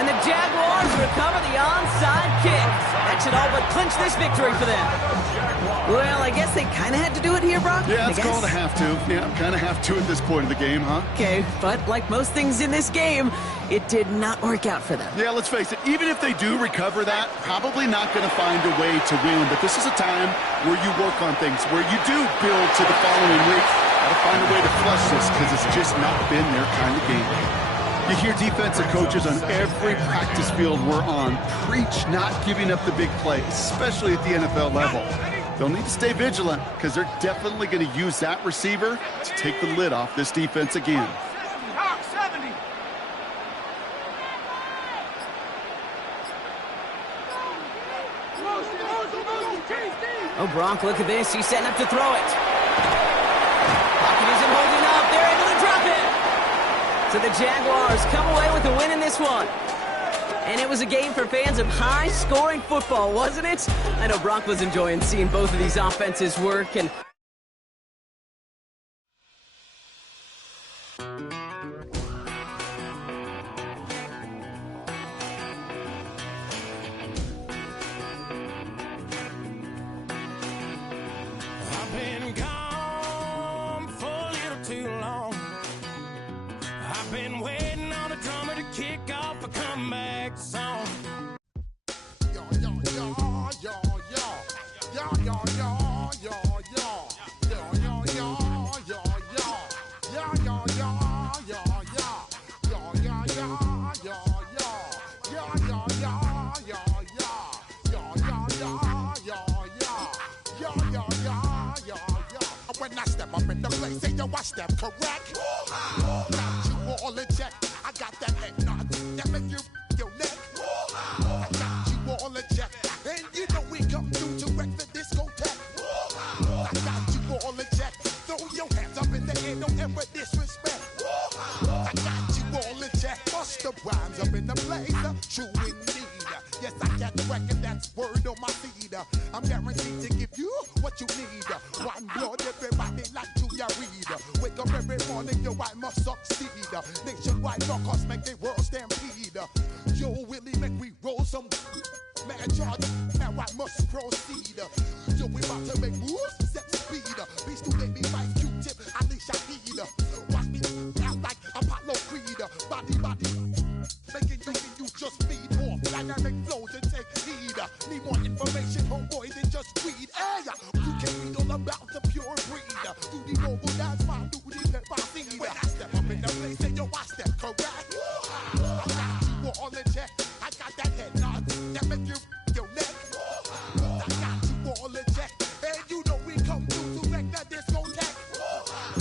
And the Jaguars recover the onside kick. That should all but clinch this victory for them. Well, I guess they kind of had to do it here, Brock. Yeah, it's called a have to. Yeah, kind of have to at this point of the game, huh? Okay, but like most things in this game, it did not work out for them. Yeah, let's face it. Even if they do recover that, probably not going to find a way to win. But this is a time where you work on things, where you do build to the following week. Got to find a way to flush this because it's just not been their kind of game. You hear defensive coaches on every practice field we're on preach not giving up the big plays, especially at the NFL level. They'll need to stay vigilant because they're definitely going to use that receiver to take the lid off this defense again. Oh, Gronk, look at this. He's setting up to throw it. Pocket isn't holding up. They're able to drop it. So the Jaguars come away with a win in this one. And it was a game for fans of high-scoring football, wasn't it? I know Gronk was enjoying seeing both of these offenses work. And I've been gone for a little too long. I've been waiting on a drummer to kick off a comeback song. When I step up in the place, say yo, I step correct. Got you all in check. I got that head nod that make you your neck. I got you all in check, and you know we come through to wreck the discotheque. I got you all in check. Throw your hands up in the air, don't ever disrespect. I got you all in check. Bust the rhymes up in the place, true indeed. Yes, I got the record, that's word on my feed. I'm guaranteed to give you what you need. One blood, everybody like to ya read. Wake up every morning, yo, I must succeed. Nationwide knockouts make the world stampede. Yo, Willie, make we roll some man charge. Now I must proceed. Yo, we about to make moves, set speed. Be student, be my Q-tip, at least I need. Watch me out like Apollo Creed. Body, making you just feed off dynamic flows and take heed. Need more information, homeboy, than just read. Hey, you can read all about the pure breed. Do the noble dance, my duty, let my seed. When I step up in the place, say yo, I step correct. I got you all in check. I got that head nod that make you your neck. I got you all in check, and you know we come through to wreck the discotheque.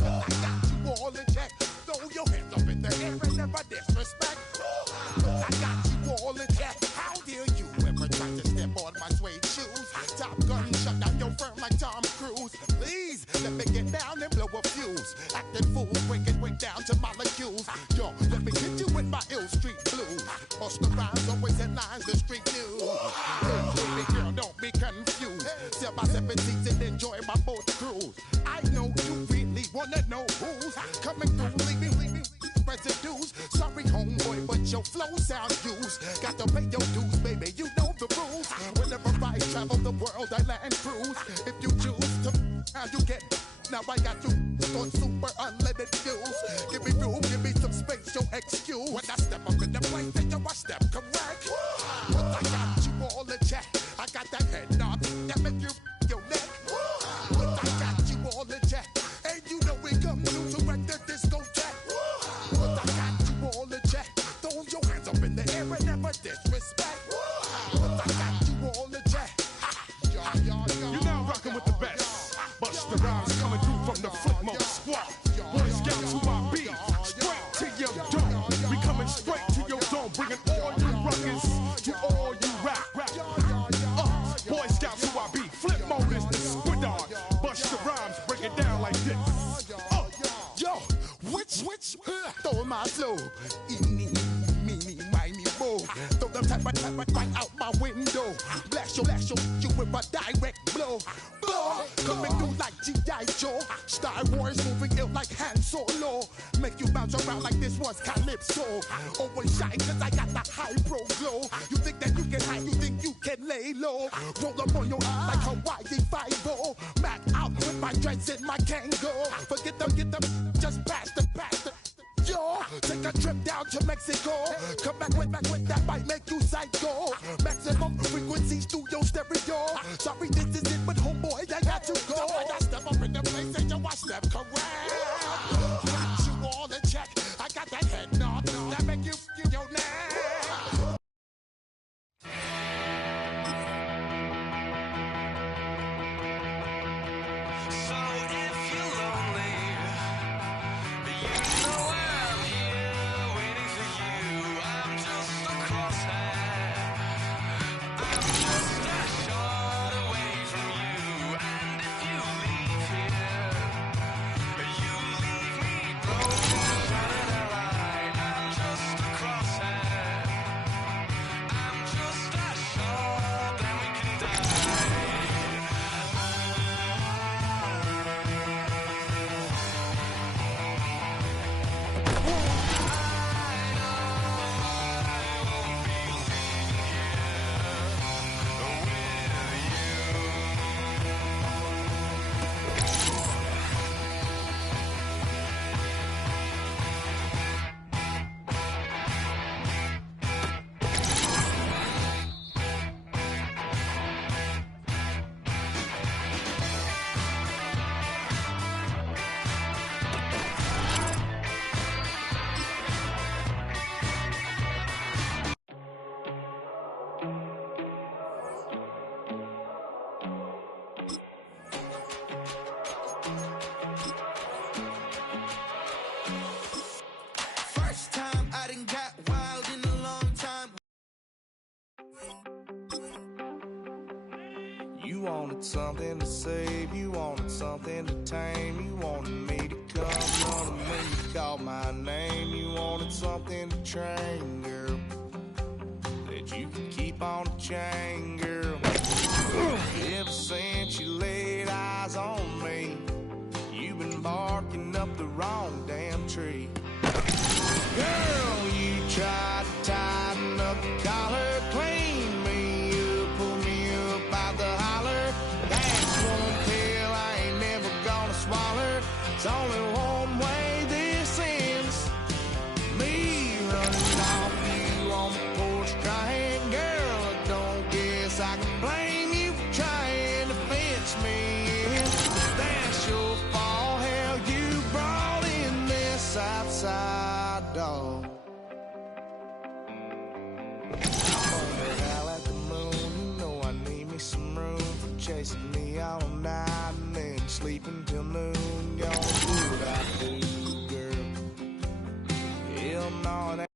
I got you all in check. Throw your hands up in the air and never disrespect. I got you all in check. How dare you ever try to step on my suede shoes? Top Gun shut down your firm like Tom Cruise. Please let me get down and blow a fuse. Acting fool, breaking way down to molecules. Yo, let me hit you with my ill street blues. Bust the rhymes, always headlines, the street news. Hey, baby girl, don't be confused. Sell my 17s and enjoy my boat cruise. I know you really wanna know who's coming through, leaving residues. Sorry, homeboy, but your flow sound used. Got to pay your dues, baby, you know the rules. Whenever I travel the world, I land cruise. If you choose to, how you get. Now I got you on super unlimited views. Give me room, give me some space, your excuse. When I step up in the place, then I step correct. But I got you all in check. I got that head nod that make you your neck. But I got you all in check, and you know we come through to wreck the discotheque. But I got you all in check. Throw your hands up in the air and never disrespect. But I got you all in check. You're now rocking with the best. Bust the rhymes coming through from the Flipmode squad. Boy Scouts who I be. Straight to your dome. We coming straight to your dome. Bringing all you rockers to all you rap. Boy Scouts who I be. Flipmode is the squid dog. Bust the rhymes, break it down like this. Yo, which, throw my flow. Eeny, meeny, miny, mo. Throw them type right out my window. Blast you with a direct blow. Coming through like G.I. Joe. Star Wars moving ill like Han Solo. Make you bounce around like this was Calypso. Always shine cause I got the high pro glow. You think that you can hide, you think you can lay low. Roll up on your eye like Hawaii 5-0. Mac out with my dreads and my Kango. Forget them, get them, just pass the. Yo, take a trip down to Mexico. Come back with that might make you psycho. Maximum frequency studio stereo. Sorry, this is it, but homeboy, I got to go. I step up in the place and yo, I step correct. Got you all in check. I got that head nod that make you your neck. You wanted something to save, you wanted something to tame, you wanted me to come, you wanted me to call my name, you wanted something to train, girl, that you could keep on the chain, girl. Ever since you laid eyes on me, you've been barking up the wrong damn tree. Girl, you tried to tighten up the collar, clean me up, pull me up out the holler. That's one pill I ain't never gonna swallow. It's only one way this ends. Me running off you on the porch crying. Girl, I don't guess I can blame you for trying to fence me in. That's your fault, hell, you brought in this outside dog. Chasing me all night and then sleeping till noon. Y'all do what I do, girl. Hell no, that.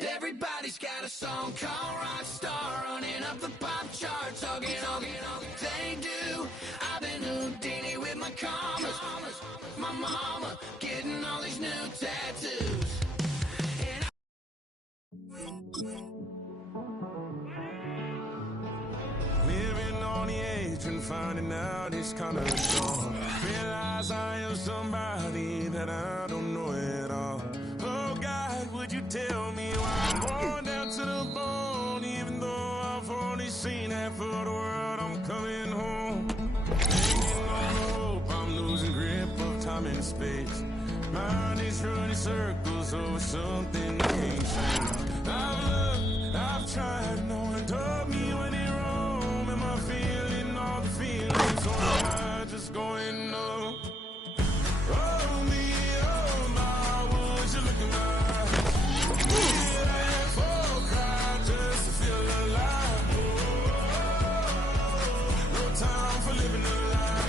Everybody's got a song called Rockstar, running up the pop charts, talking all they do. I've been Houdini with my commas, my mama getting all these new tattoos. Living on the edge and finding out it's kind of strong. Realize I am somebody that I don't know at all. Oh God, would you tell me why I'm born down to the bone? Even though I've only seen half of the world, I'm coming home. Hanging on the hope, I'm losing grip of time and space. Mind is running circles over something I can't change. I've looked, I've tried, no one told me when it wrong. Am I feeling all the feelings, or am I just going up? Oh me, oh my, would you look at my eyes? Feel that full cry just to feel alive. Oh, no time for living a lie.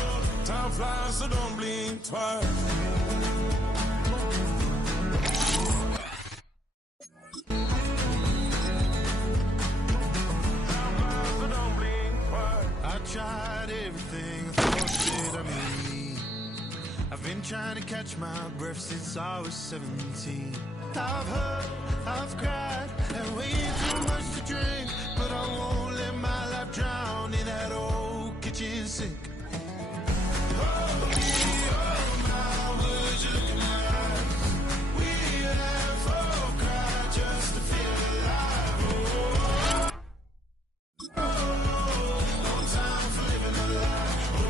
Oh, time flies, so don't blink twice. I tried everything, I forced it on me. I've been trying to catch my breath since I was 17. I've hurt, I've cried, and way too much to drink. But I won't let my life drown in that old kitchen sink. Oh me, oh my, would you look in my eyes? We'd have all cried just to feel alive. Oh, no time for living a lie. Oh,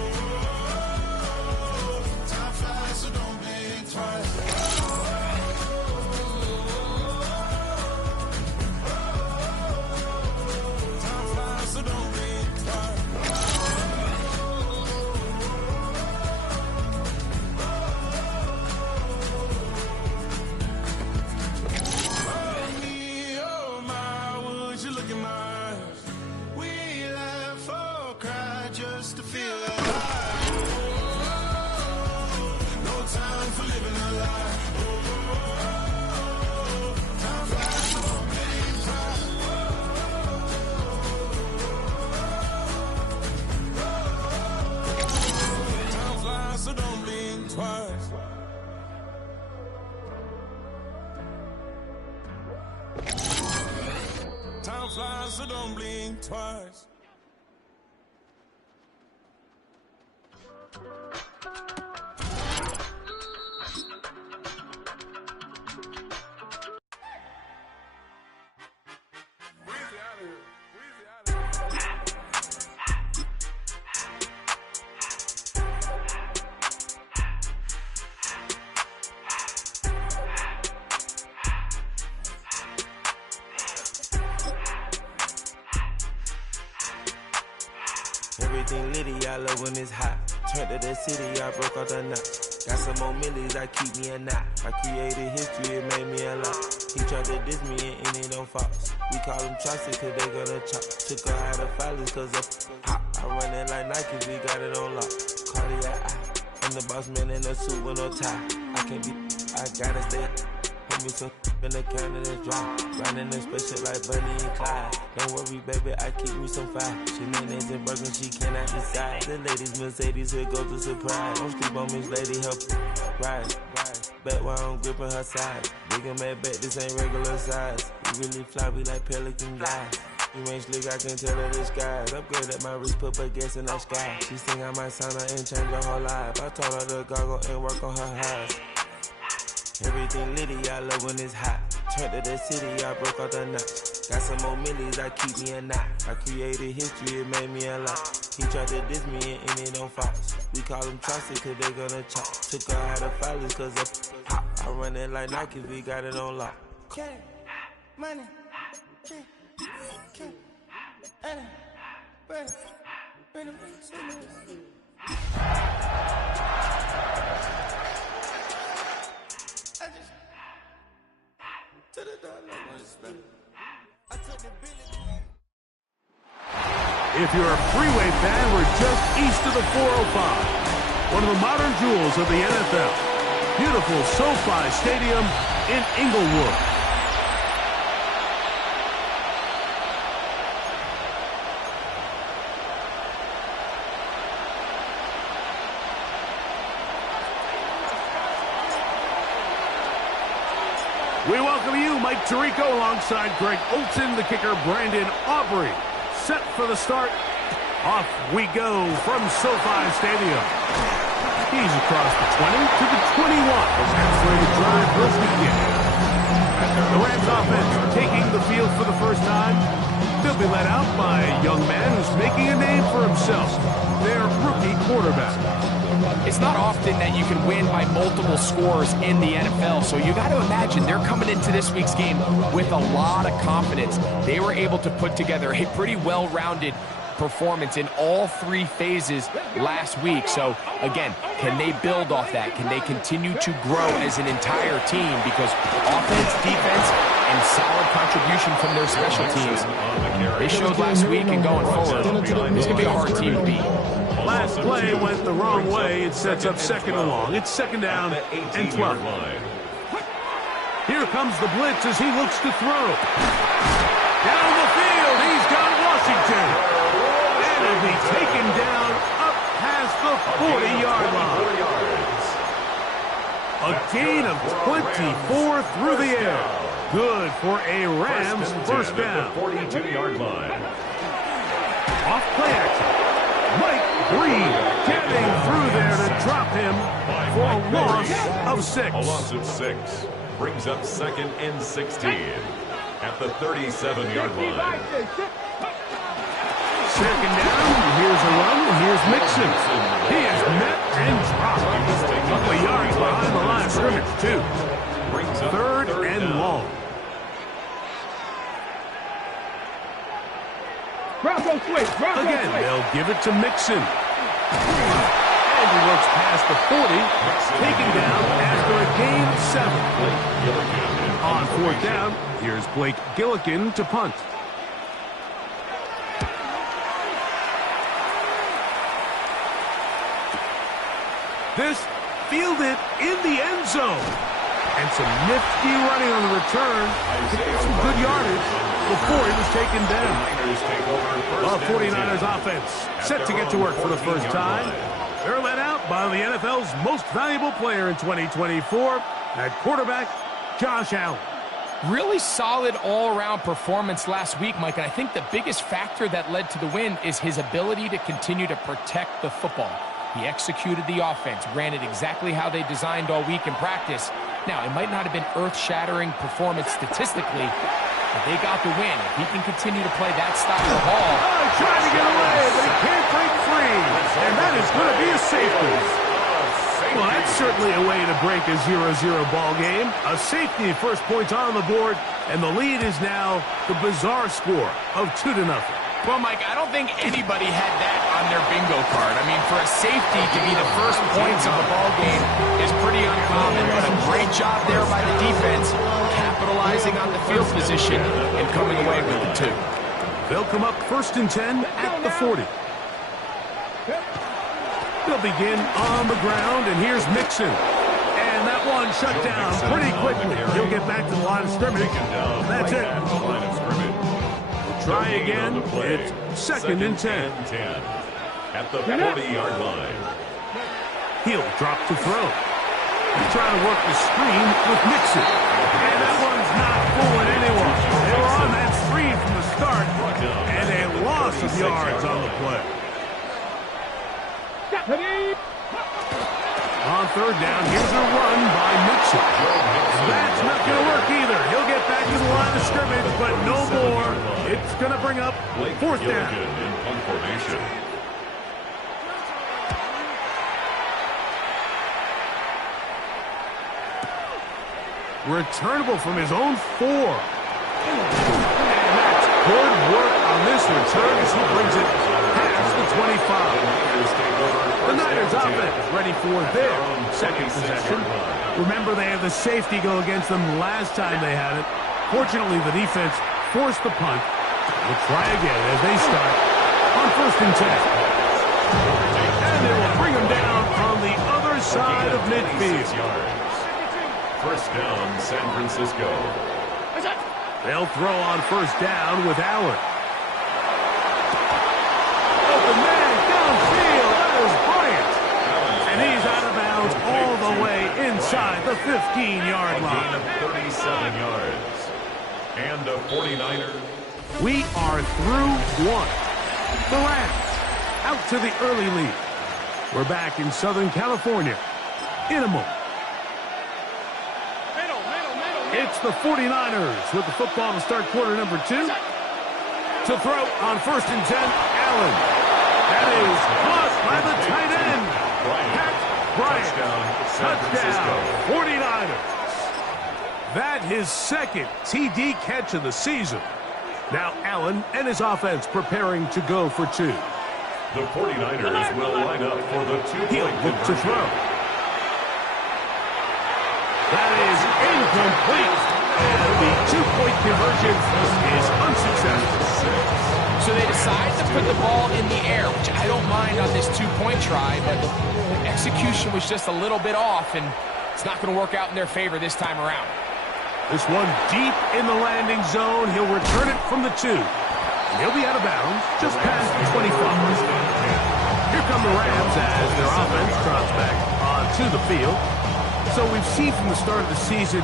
time flies, so don't blink twice. Time flies, so don't blink twice. Oh me, oh my, would you look in my eyes? We laugh or cry just to feel alive. Oh, no time for living a lie. Oh, time flies, so don't blink twice. Time flies, so don't blink twice. Time flies, so don't blink twice. Everything litty, I love when it's hot. Turned to the city, I broke out the knot. Got some more millies, I keep me a knot. I created history, it made me a lot. He tried to diss me and it don't fox. We call them chopsticks cause they gonna chop. Took her out of filers cause hot. I run it like Nike, we got it on lock. Cardiac eye. I'm the boss man in a suit with no tie. I can't be, I gotta stay. Give me some in the can of this dry. Riding in spaceship like Bunny and Clyde. Don't worry, baby, I keep me some fire. She mayonnaise and burgers, she cannot decide. The ladies Mercedes, here goes the surprise. Don't sleep on Miss Lady, help rise. Back while I'm gripping her side. Big and mad back, this ain't regular size. You really fly, we like pelican guys. You ain't slick, I can tell her the skies. Upgrade at my wrist, put her gas in the sky. She think I might sign her and change her whole life. I told her to goggle and work on her highs. Everything litty, I love when it's hot. Turned to the city, I broke out the notch. Got some more millies, I keep me a knot. I created history, it made me a lot. He tried to diss me and it don't false. We call them trusted cause they gonna chop. Took her out of filers cause of pop. I run it like Nike, we got it on lock. Okay, money. If you're a freeway fan, we're just east of the 405. One of the modern jewels of the NFL. Beautiful SoFi Stadium in Inglewood. We welcome you, Mike Tirico, alongside Greg Olson, the kicker, Brandon Aubrey. Set for the start. Off we go from SoFi Stadium. He's across the 20 to the 21. That's where the drive will begin. The Rams offense taking the field for the first time. They'll be led out by a young man who's making a name for himself, their rookie quarterback. It's not often that you can win by multiple scores in the NFL, so you got to imagine they're coming into this week's game with a lot of confidence. They were able to put together a pretty well-rounded performance in all three phases last week. So, again, can they build off that? Can they continue to grow as an entire team? Because offense, defense, and solid contribution from their special teams, they showed last week and going forward, this could be a hard team to beat. Last play went the wrong way. It sets up second and long. It's second down and 12. Here comes the blitz as he looks to throw. Down the field, he's got Washington. And it'll be taken down up past the 40-yard line. A gain of 24 through the air. Good for a Rams first down. 42-yard line. Off play action. Mike Green getting through there to drop him for a loss of 6. A loss of 6 brings up second and 16 at the 37-yard line. Second down, here's a run, and here's Mixon. He is met and dropped. A couple of yards behind the line of scrimmage, too. Third and long. Bronco switch. Again, they'll give it to Mixon. And he looks past the 40, taken down after a gain of 7. On fourth down, here's Blake Gillikin to punt. This fielded in the end zone. And some nifty running on the return. Some good yardage before he was taken down. 49ers offense set to get to work for the first time. They're led out by the NFL's most valuable player in 2024, at quarterback, Josh Allen. Really solid all-around performance last week, Mike, and I think the biggest factor that led to the win is his ability to continue to protect the football. He executed the offense, ran it exactly how they designed all week in practice. Now, it might not have been earth-shattering performance statistically, but they got the win. If he can continue to play that style of ball. Oh, he's trying to get away, but he can't break free. And that is going to be a safety. Well, that's certainly a way to break a 0-0 ball game. A safety, first points on the board, and the lead is now the bizarre score of 2-0. Well, Mike, I don't think anybody had that on their bingo card. I mean, for a safety to be the first points of a ball game is pretty uncommon, but a great job there by the defense, capitalizing on the field position and coming away with the 2. They'll come up first and 10 at the 40. They'll begin on the ground, and here's Mixon. And that one shut down pretty quickly. He'll get back to the line of scrimmage. That's it. We'll try again. It's second and 10. At the 40-yard line. He'll drop to throw. He's trying to work the screen with Mixon. And that one's not fooling anyone. They were on that screen from the start, and a loss of yards on the play. On third down, here's a run by Mixon. That's not going to work either. He'll get back to the line of scrimmage, but no more. It's going to bring up fourth down. In punt formation. Returnable from his own 4. And that's good work on this return as he brings it past the 25. The Niners offense ready for their second possession. Remember, they had the safety go against them last time they had it. Fortunately, the defense forced the punt. We'll try again as they start on first and 10. And they will bring them down on the other side of midfield. First down, San Francisco. They'll throw on first down with Allen. Open man downfield. That is Bryant. And he's out of bounds all the way inside the 15-yard line. A gain of 37 yards. And a 49er. We are through one. The Rams out to the early lead. We're back in Southern California in a moment. It's the 49ers with the football to start quarter number 2. To throw on first and 10, Allen. That is caught by the tight end. Bryant. Touchdown. 49ers. That his second TD catch of the season. Now Allen and his offense preparing to go for 2. The 49ers will line up for the 2-point He'll look to conversion. throw. That is incomplete. And the 2-point conversion is unsuccessful. So they decide to put the ball in the air, which I don't mind on this 2-point try, but the execution was just a little bit off, and it's not going to work out in their favor this time around. This one deep in the landing zone. He'll return it from the 2. And he'll be out of bounds just past the 25. Here come the Rams as their offense trots back onto the field. So we've seen from the start of the season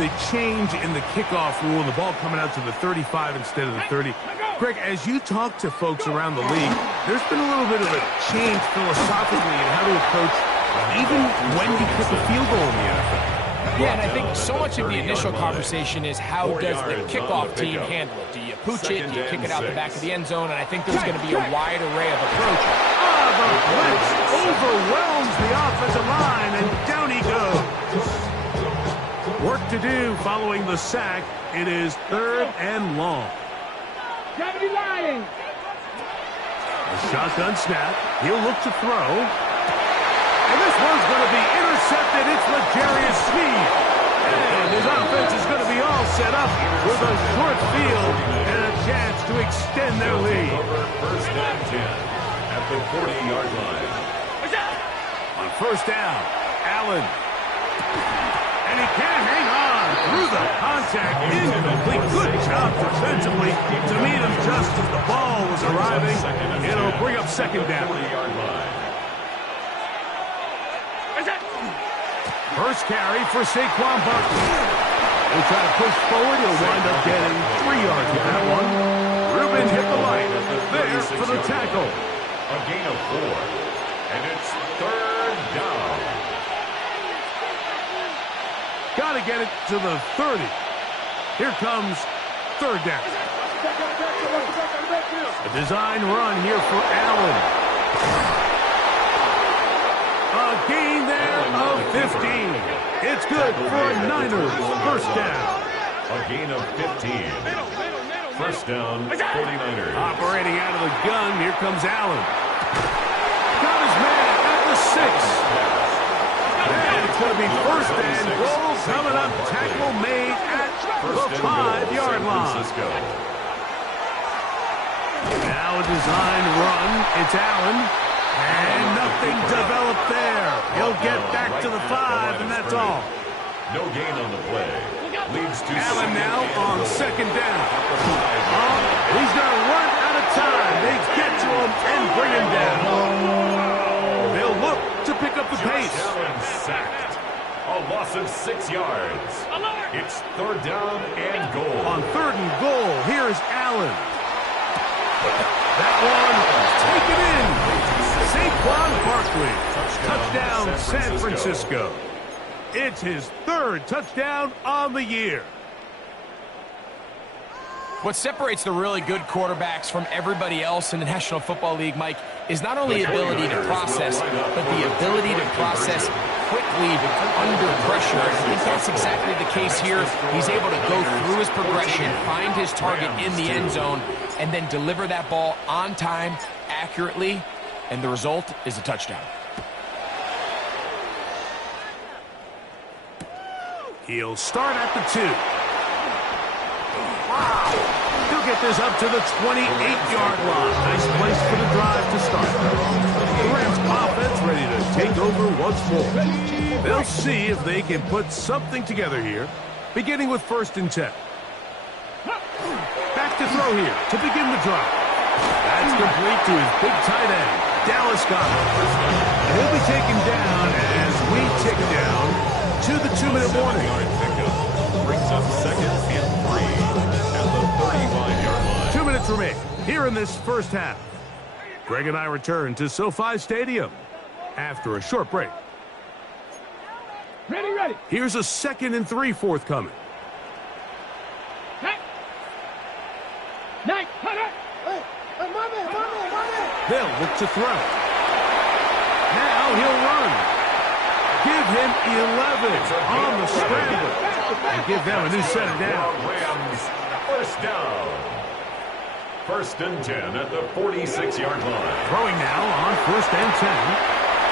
the change in the kickoff rule and the ball coming out to the 35 instead of the 30. Greg, as you talk to folks around the league, there's been a little bit of a change philosophically in how to approach even when you kick a field goal in the NFL. Yeah, and I think so much of the initial conversation is how does the kickoff team handle it? Do you pooch it? Do you kick it out the back of the end zone? And I think there's going to be a wide array of approaches. The blitz overwhelms the offensive line, and down he goes. Work to do following the sack. It is third and long. A shotgun snap. He'll look to throw. And this one's going to be intercepted. It's L'Jarius Sneed. And his offense is going to be all set up with a short field and a chance to extend their lead. First and 10 at the 40-yard line. On first down, Allen. And he can't hang on through the contact. Incomplete. Good job defensively to meet him just as the ball was arriving. It'll bring up second down. First carry for Saquon Barkley. He'll try to push forward. He'll wind up getting 3 yards with that one. Reuben hit the line there for the tackle. A gain of 4. And it's third down. Got to get it to the 30. Here comes third down. A design run here for Allen. A gain there of 15. It's good for a Niners first down. A gain of 15. First down, 49ers. Operating out of the gun, here comes Allen. Got his man at the 6. And it's going to be first and goal coming up. Tackle made at the 5-yard line. Now a design run. It's Allen. And nothing developed there. He'll get back to the 5, and that's all. No gain on the play. Leads to Allen now on second down. He's going to run out of time. They get to him and bring him down. They'll look to pick up the pace. Allen sacked. A loss of 6 yards. It's third down and goal. On third and goal, here's Allen. That one taken in. Saquon Barkley. Touchdown, San Francisco. It's his third touchdown on the year. What separates the really good quarterbacks from everybody else in the National Football League, Mike, is not only the ability to process, but the ability to process quickly under pressure. I think that's exactly the case here. He's able to go through his progression, find his target in the end zone, and then deliver that ball on time, accurately, and the result is a touchdown. He'll start at the 2. He'll get this up to the 28-yard line. Nice place for the drive to start. The Rams offense ready to take over once more. They'll see if they can put something together here, beginning with 1st and 10. Back to throw here to begin the drive. That's complete to his big tight end, Dallas Goedert. He'll be taken down as we tick down to the 2-minute warning. Brings up 2nd and 3 at the 35-yard line. 2 minutes remain here in this first half. Greg and I return to SoFi Stadium after a short break. Ready. Here's a 2nd and 3 forthcoming. They'll look to throw. Now he'll run. Give him 11 on the scramble. And give them a new set of downs. Rams, first down. 1st and 10 at the 46-yard line. Throwing now on 1st and 10.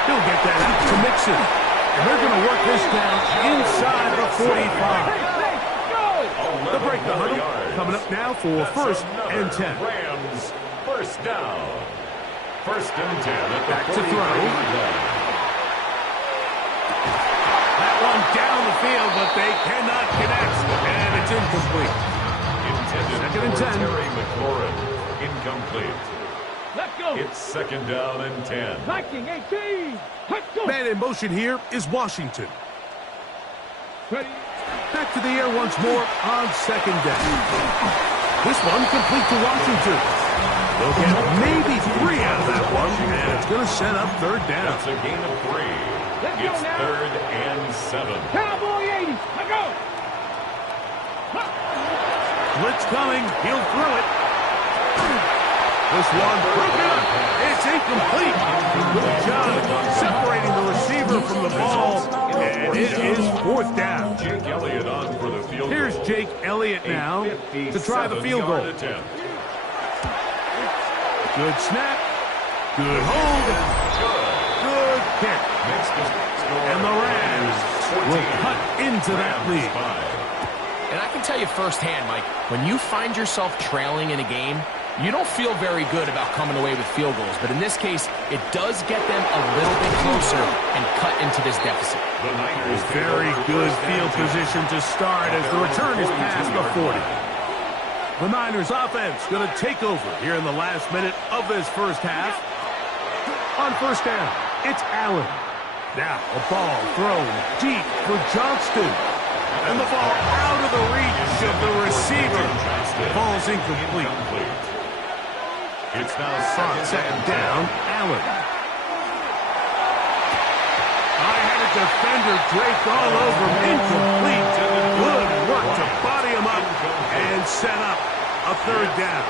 He'll get that out to Mixon. And they're going to work this down inside the 45. They'll break the huddle. Coming up now for 1st and 10. Rams, first down. 1st and 10 at the back to throw. line. That one down the field, but they cannot connect. And it's incomplete. Intended 2nd and 10. Terry McLaurin. Incomplete. Let's go. It's 2nd down and 10. Viking 18. Let's go. Man in motion here is Washington. Ready. Back to the air once more on 2nd down. This one complete to Washington. They'll get maybe 3 out of that one, and it's going to set up 3rd down. That's a gain of 3. It's 3rd and 7. Cowboy 80. Let's go. Blitz coming. He'll throw it. This one broken up. It's incomplete. Good job separating the receiver from the ball, and it is 4th down. Jake Elliott on for the field goal. Here's Jake Elliott now to try the field goal. Attempt. Good snap. Good hold. Good kick. And the Rams will cut into that lead. And I can tell you firsthand, Mike, when you find yourself trailing in a game, you don't feel very good about coming away with field goals. But in this case, it does get them a little bit closer and cut into this deficit. Very good field position to start as the return is past the 40. The Niners offense going to take over here in the last minute of this first half. On 1st down, it's Allen. Now a ball thrown deep for Johnston. And the ball out of the reach of the receiver. Ball's incomplete. It's now on 2nd down, Allen. I had a defender draped all over him. Incomplete. Good work to body him up and set up a 3rd down.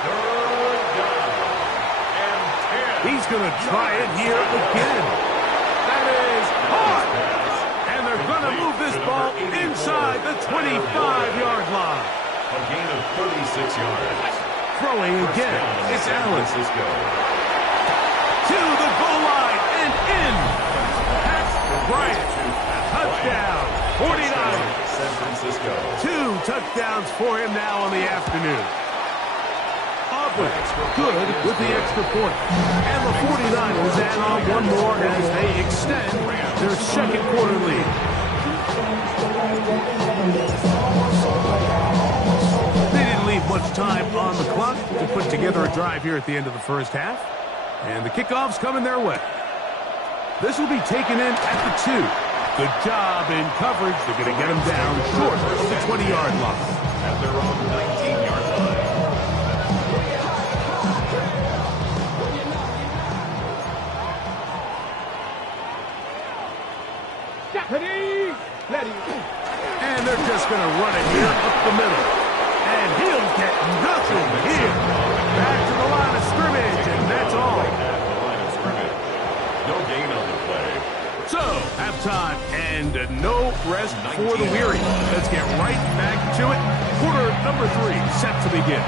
He's going to try it here again. That is hard. And they're going to move this ball inside the 25-yard line. A gain of 36 yards. Throwing again. It's Allen. To the goal line and in. Pat Bryant. Touchdown. 49. San Francisco. 2 touchdowns for him now on the afternoon. A Aubrey. Good with the extra point. And the 49ers add on one more as they extend their second quarter lead. They didn't leave much time on the clock to put together a drive here at the end of the first half. And the kickoff's coming their way. This will be taken in at the 2. Good job in coverage. They're going to get him down short of the 20-yard line. At their own 19-yard line. And they're just going to run it here up the middle. And he'll get nothing here. Back to the line of scrimmage, and that's all. At the line of scrimmage. No gain on the play. So, halftime and no rest for the weary. Let's get right back to it. Quarter number 3 set to begin.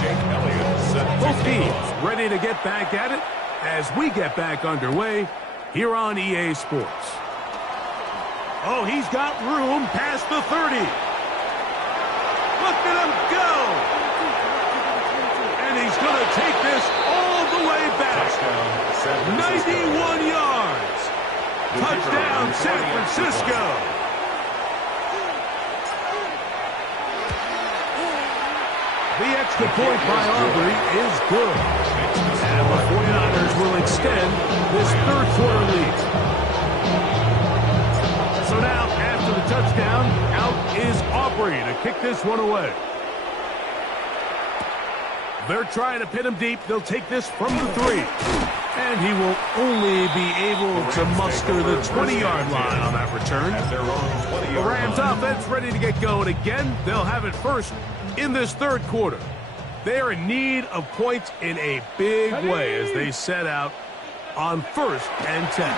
Jake Elliott set to Both kick teams off. ready to get back at it as we get back underway here on EA Sports. Oh, he's got room past the 30. Look at him go. And he's going to take this all the way back. Touchdown, 91 yards. Touchdown, San Francisco. The extra point by Aubrey is good. And the 49ers will extend this third quarter lead. So now, after the touchdown, out is Aubrey to kick this one away. They're trying to pin him deep. They'll take this from the 3. And he will only be able to muster the 20-yard line on that return. The Rams offense ready to get going again. They'll have it first in this third quarter. They are in need of points in a big way as they set out on 1st and 10.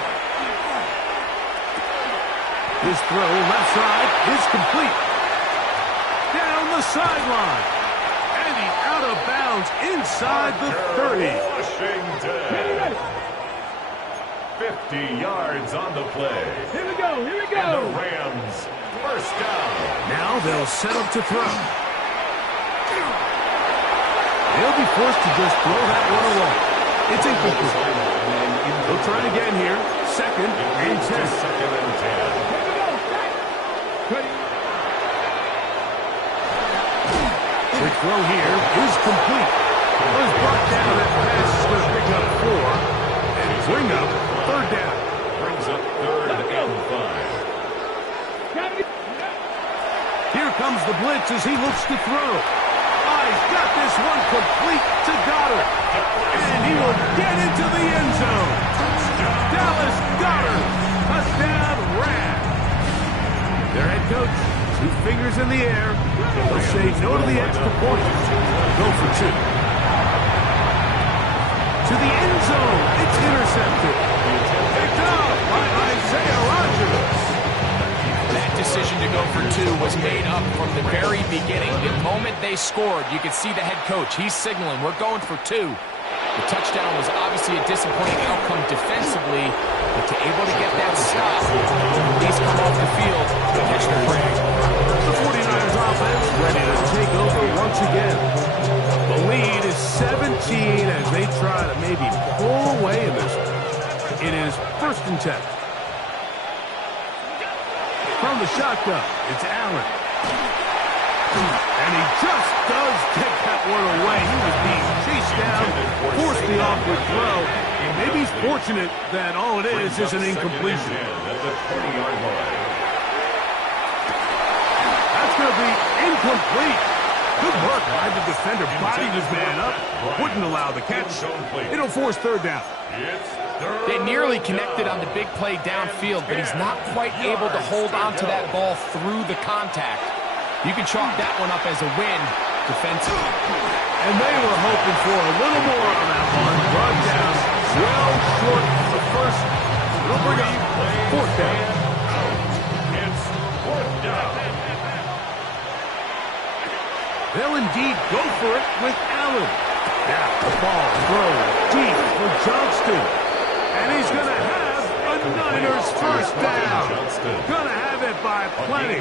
This throw left side is complete. Down the sideline. And he's out of bounds inside the 30. Washington. 50 yards on the play. Here we go, here we go. And the Rams, first down. Now they'll set up to throw. They'll be forced to just throw that one away. It's incomplete. They'll try again here. Second and 10. Second and 10. The throw here is complete. It was brought down. That pass is going to pick up 4 and bring up third down. Brings up third and 5. Here comes the blitz as he looks to throw. He's got this one complete to Goddard. And he will get into the end zone. Dallas Goddard. Touchdown Rams. Their head coach, 2 fingers in the air. They'll say no to the extra point. Go for 2. To the end zone. It's intercepted. Picked up by Isaiah Rodgers. That decision to go for 2 was made up from the very beginning. The moment they scored, you could see the head coach. He's signaling, we're going for 2. The touchdown was obviously a disappointing outcome defensively, but to able to get that stop, he's come off the field to catch the break. The 49ers offense ready to take over once again. The lead is 17 as they try to maybe pull away in this one. It is 1st and 10. From the shotgun, it's Allen. And he just does take that one away. He was being chased down, forced the awkward throw. Maybe he's fortunate that all it is an incompletion. At the 20-yard line. That's going to be incomplete. Good work by the defender. Bodied his man up. Wouldn't allow the catch. It'll force third down. They nearly connected on the big play downfield, but he's not quite able to hold on to that ball through the contact. You can chalk that one up as a win defensively. And they were hoping for a little more on that one. Brought down well short of the first. It'll bring up 4th down. It's 4th down. They'll indeed go for it with Allen. Now the ball thrown deep for Johnston. And he's going to have a Niners first down. Going to have it by plenty.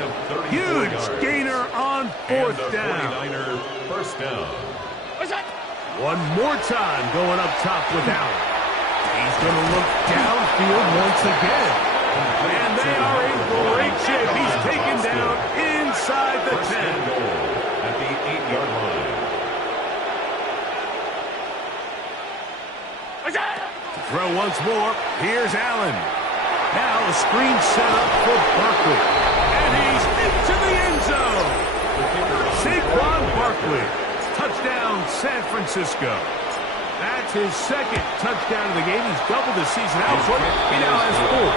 Huge gainer on 4th down. 49er first down. One more time going up top with Allen. He's going to look downfield once again. And they are in great shape. He's taken down inside the 10. At the 8-yard line. Throw once more. Here's Allen. Now a screen set up for Barkley. And he's into the end zone. Saquon Barkley. Touchdown, San Francisco. That's his second touchdown of the game. He's doubled his season output. He now has 4.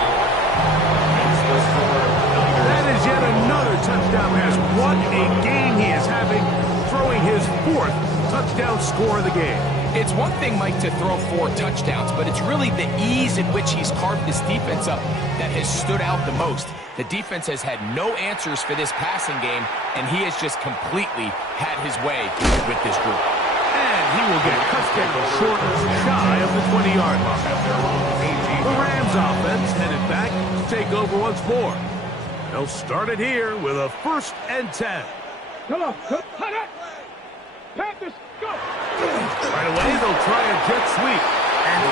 That is yet another touchdown pass. What a game he is having, throwing his 4th touchdown score of the game. It's one thing, Mike, to throw 4 touchdowns, but it's really the ease in which he's carved this defense up that has stood out the most. The defense has had no answers for this passing game, and he has just completely had his way with this group. And he will get touchdown short shy of the 20-yard line. The Rams offense headed back to take over once more. They'll start it here with a 1st and 10. Come on, Panthers, go! Right away, they'll try a jet sweep. And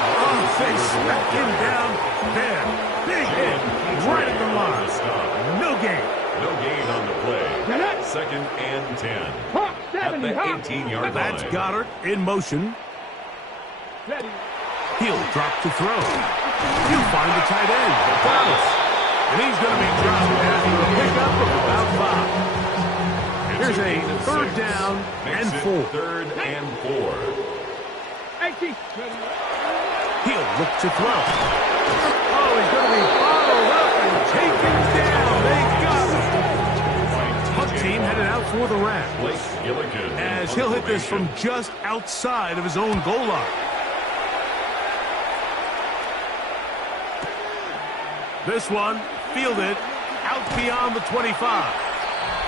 they smack him down there. Big hit right at the line. No gain. No gain on the play. 2nd and 10. At the 18-yard line. That's Goddard in motion. He'll drop to throw. He'll find the tight end, Dallas. And he's going to be dropped after a pickup of about 5. Here's a 3rd down and 4. 3rd and 4. He'll look to throw. Oh, he's going to be followed up and taken down. They got him. Punt team headed out for the Rams. As he'll hit this from just outside of his own goal line. This one fielded out beyond the 25.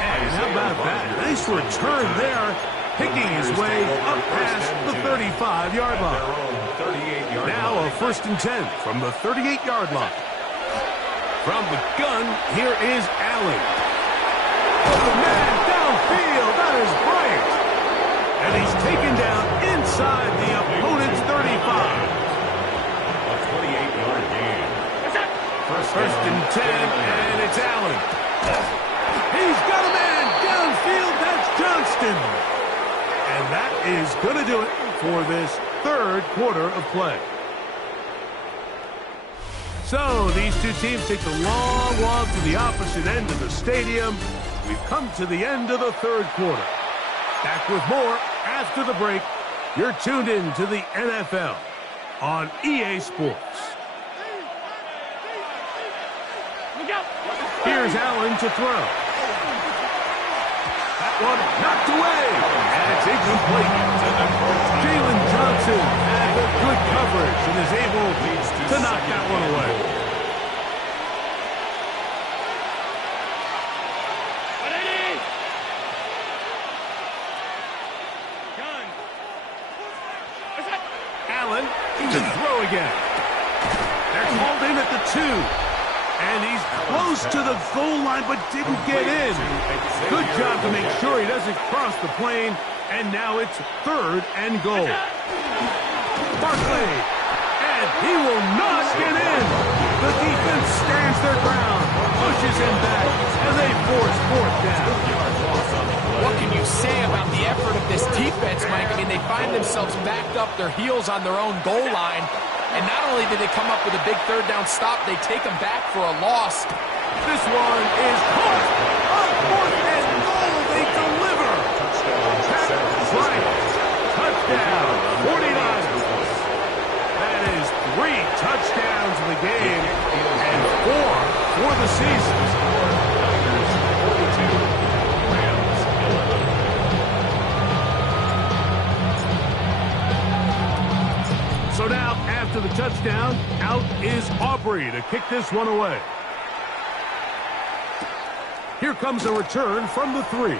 And how about that? Nice return there, picking his way up past the 35-yard line. Now a 1st and 10 from the 38-yard line. From the gun, here is Allen. Oh, man, downfield. That is bright. And he's taken down inside the opponent's 35. A 28-yard gain. First and 10, and it's Allen. He's got a man downfield. That's Johnston. And that is going to do it for this 3rd quarter of play. So these two teams take the long walk to the opposite end of the stadium. We've come to the end of the 3rd quarter. Back with more after the break. You're tuned in to the NFL on EA Sports. Here's Allen to throw. That one knocked away. And it's incomplete. Jalen Johnson had the good coverage and is able to knock that one away. Allen to throw again. They're called in at the 2. And he's close to the goal line, but didn't get in. Good job to make sure he doesn't cross the plane. And now it's 3rd and goal. Barkley. And he will not get in. The defense stands their ground, pushes him back, and they force 4th down. What can you say about the effort of this defense, Mike? I mean, they find themselves backed up their heels on their own goal line. And not only did they come up with a big 3rd down stop, they take them back for a loss. This one is caught. On 4th and goal, they deliver. Touchdown, 49ers. That is 3 touchdowns in the game and 4 for the season. So now, after the touchdown, out is Aubrey to kick this one away. Here comes a return from the 3.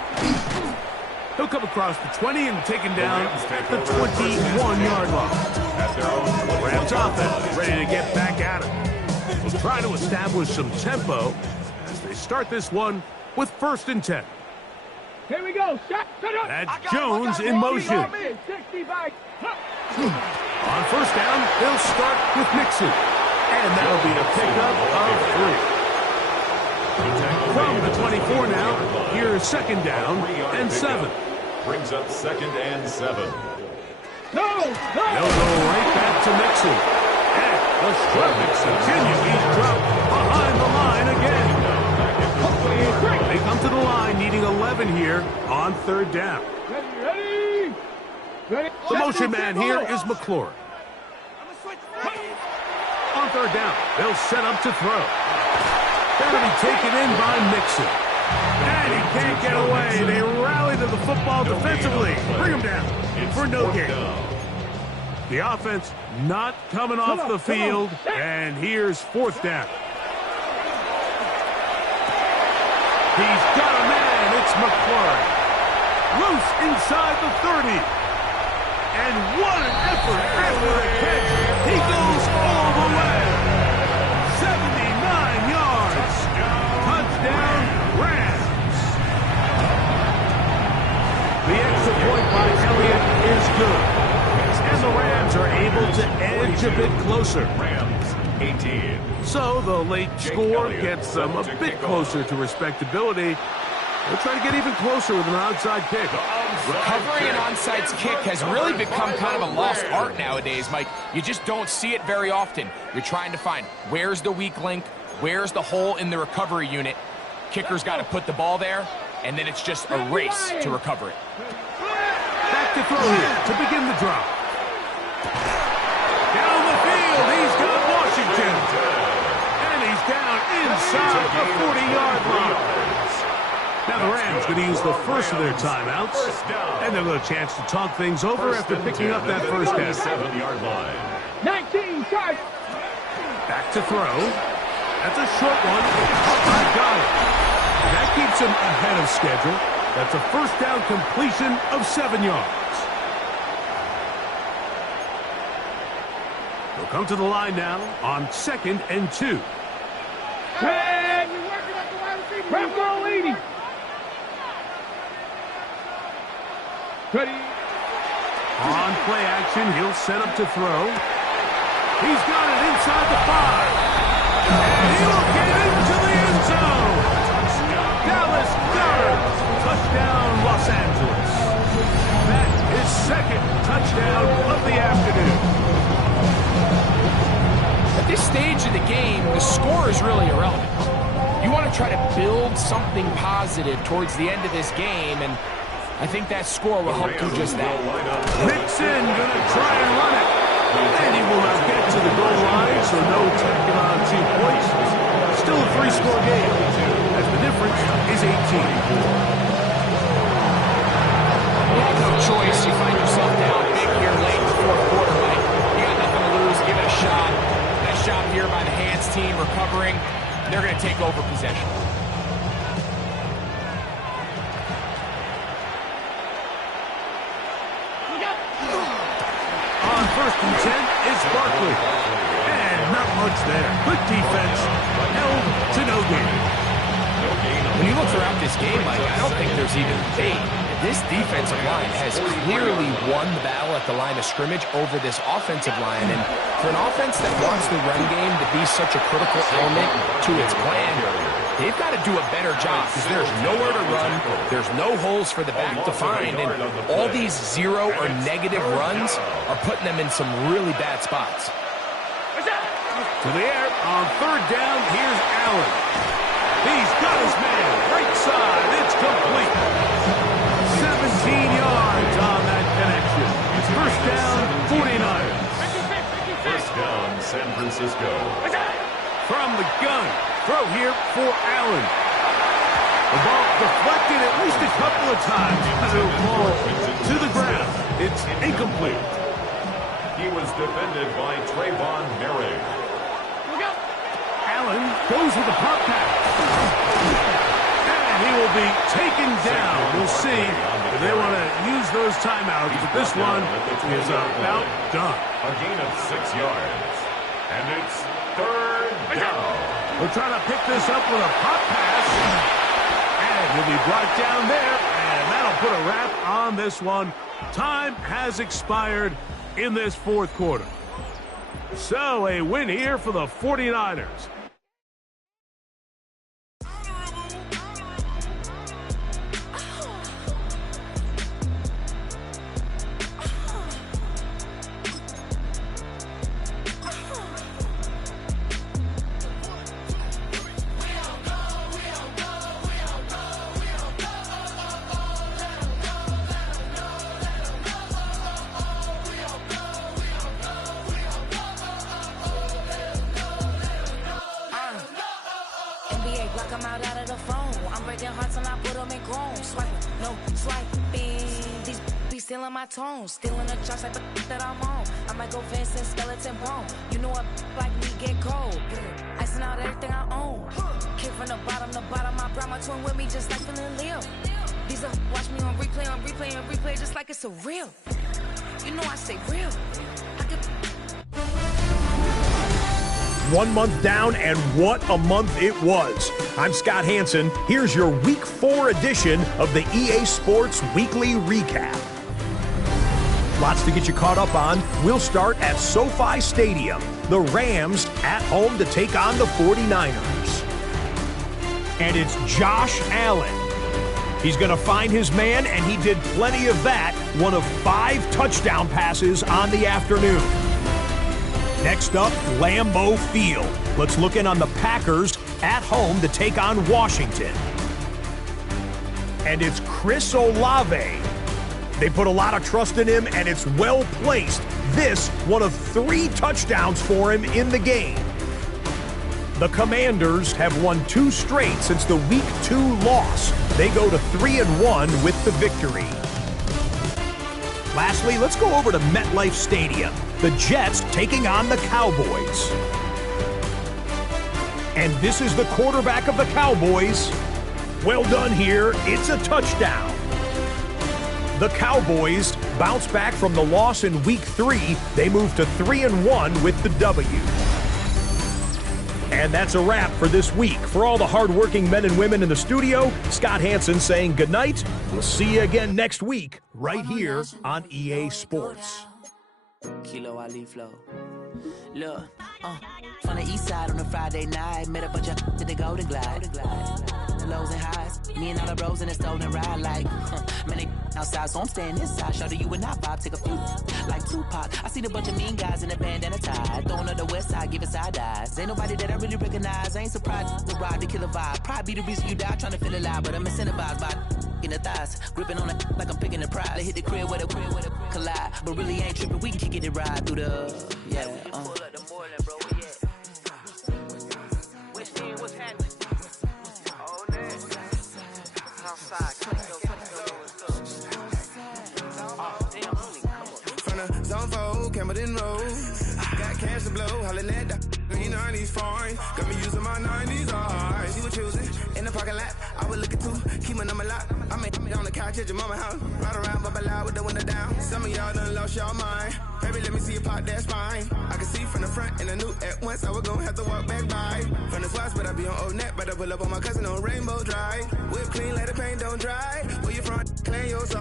He'll come across the 20 and taken down at the 21-yard line. Rams offense ready to get back at it. We'll try to establish some tempo as they start this one with 1st and 10. Here we go. That's Jones in motion. 60 back. On first down, they'll start with Mixon. And that'll be a pickup of 3. From the 24 now, here's second down and 7. Brings up second and 7. No! They'll go right back to Mixon. And the struggles continue. He's dropped behind the line again. They come to the line needing 11 here on third down. Ready? The motion man here is McLaurin. On third down, they'll set up to throw. That'll be taken in by Mixon. And he can't get away. They rally to the football defensively. Bring him down for no gain. The offense not coming off the field. And here's fourth down. He's got a man. It's McLaurin. Loose inside the 30. And what an effort after the catch. He goes all the way. 79 yards. Touchdown, Rams. The extra point by Elliott is good. And the Rams are able to edge a bit closer. Rams 18. So the late score gets them a bit closer to respectability. They'll try to get even closer with an onside kick. Recovery and onside kick has really become kind of a lost art nowadays, Mike. You just don't see it very often. You're trying to find where's the weak link, where's the hole in the recovery unit. Kicker's got to put the ball there, and then it's just a race to recover it. Back to throw here to begin the drop. Down the field, he's got Washington. And he's down inside the 40-yard line. Now the Rams going to use the first of their timeouts, and they'll have a chance to talk things over after picking up that first down. 7-yard line. 19, charge. Back to throw. That's a short one. I got it. And that keeps him ahead of schedule. That's a first down completion of 7 yards. They'll come to the line now on 2nd and 2. Hey, Rams are leading. Ready? On play action, he'll set up to throw. He's got it inside the 5. And he'll get into the end zone. Dallas Goedert. Touchdown, Los Angeles. That is second touchdown of the afternoon. At this stage of the game, the score is really irrelevant. You want to try to build something positive towards the end of this game, and I think that score will help do just that. Mixon going to try and run it. And he will not get to the goal line, so no tacking on 2 points. Still a 3-score game, as the difference is 18. You have no choice. You find yourself down big here late in the fourth quarter, Mike. You got nothing to lose. Give it a shot. Nice job here by the hands team recovering. They're going to take over possession. On 1st and 10 is Barkley. And not much there. Good defense. Held to no gain. When you look throughout this game, Mike, I don't think there's even debate. This defensive line has clearly won the battle at the line of scrimmage over this offensive line. And for an offense that wants the run game to be such a critical element to its plan, they've got to do a better job because there's nowhere to run. There's no holes for the back to find. And all these 0 or negative runs are putting them in some really bad spots. To the air on 3rd down, here's Allen. He's got his man. Right side. It's complete. 17 yards on that connection. It's first down, 49ers. First down, San Francisco. From the gun. Throw here for Allen. The ball deflected at least a couple of times. It'll fall to the ground. It's incomplete. He was defended by Trayvon Merrick. Allen goes with the pop pass. And he will be taken down. We'll see if they want to use those timeouts, but this one is about done. A gain of 6 yards. And it's 3rd down. We're trying to pick this up with a pop pass. And he'll be brought down there. And put a wrap on this one. Time has expired in this fourth quarter. So a win here for the 49ers. Stealing my tones, stealing the chops like the that I'm on. I might go Vincent, skeleton bone. You know a like me get cold. Icing out everything I own. Kick from the bottom to bottom. I brought my twin with me just like feeling Leo. These are watch me on replay, just like it's a real. You know I say real. I could... 1 month down, and what a month it was. I'm Scott Hansen. Here's your Week 4 edition of the EA Sports Weekly Recap. Lots to get you caught up on. We'll start at SoFi Stadium. The Rams at home to take on the 49ers. And it's Josh Allen. He's going to find his man, and he did plenty of that. One of 5 touchdown passes on the afternoon. Next up, Lambeau Field. Let's look in on the Packers at home to take on Washington. And it's Chris Olave. They put a lot of trust in him, and it's well placed. This, one of 3 touchdowns for him in the game. The Commanders have won 2 straight since the Week 2 loss. They go to 3-1 with the victory. Lastly, let's go over to MetLife Stadium. The Jets taking on the Cowboys. And this is the quarterback of the Cowboys. Well done here. It's a touchdown. The Cowboys bounce back from the loss in Week 3. They move to 3-1 with the W. And that's a wrap for this week. For all the hardworking men and women in the studio, Scott Hansen saying goodnight. We'll see you again next week right here on EA Sports. Kilo Ali Flow. Look, from the east side on a Friday night, met a bunch of to the Golden Glide. The lows and highs, me and all the bros in a stolen ride like, man, they outside, so I'm staying inside. Show you and I vibe, take a few, like Tupac. I seen a bunch of mean guys in a band and a tie, throwing up the west side, giving side eyes. Ain't nobody that I really recognize, I ain't surprised to ride the killer vibe. Probably be the reason you die, trying to feel alive, but I'm incentivized by in the thighs, gripping on it like I'm picking the prize. They hit the crib with a collide, but really ain't tripping. We can kick it and ride through the From the zone 4, Campbellton Road. Got cash to blow, hollering at the 90s foreign. Got me using my 90s eyes. You were choosing in the parking lot. I would look at 2, keep my number locked. I may be on the couch at your mama house. Ride around, bubble loud with the window down. Some of y'all done lost y'all mind. Baby, let me see you pop, that's fine. I can see from the front and I knew at once I was gonna have to walk back by. From the spots, but I be on Old Net. Better pull up on my cousin on Rainbow Drive. Whip clean, let the paint don't dry. Where you from? Clean your soul.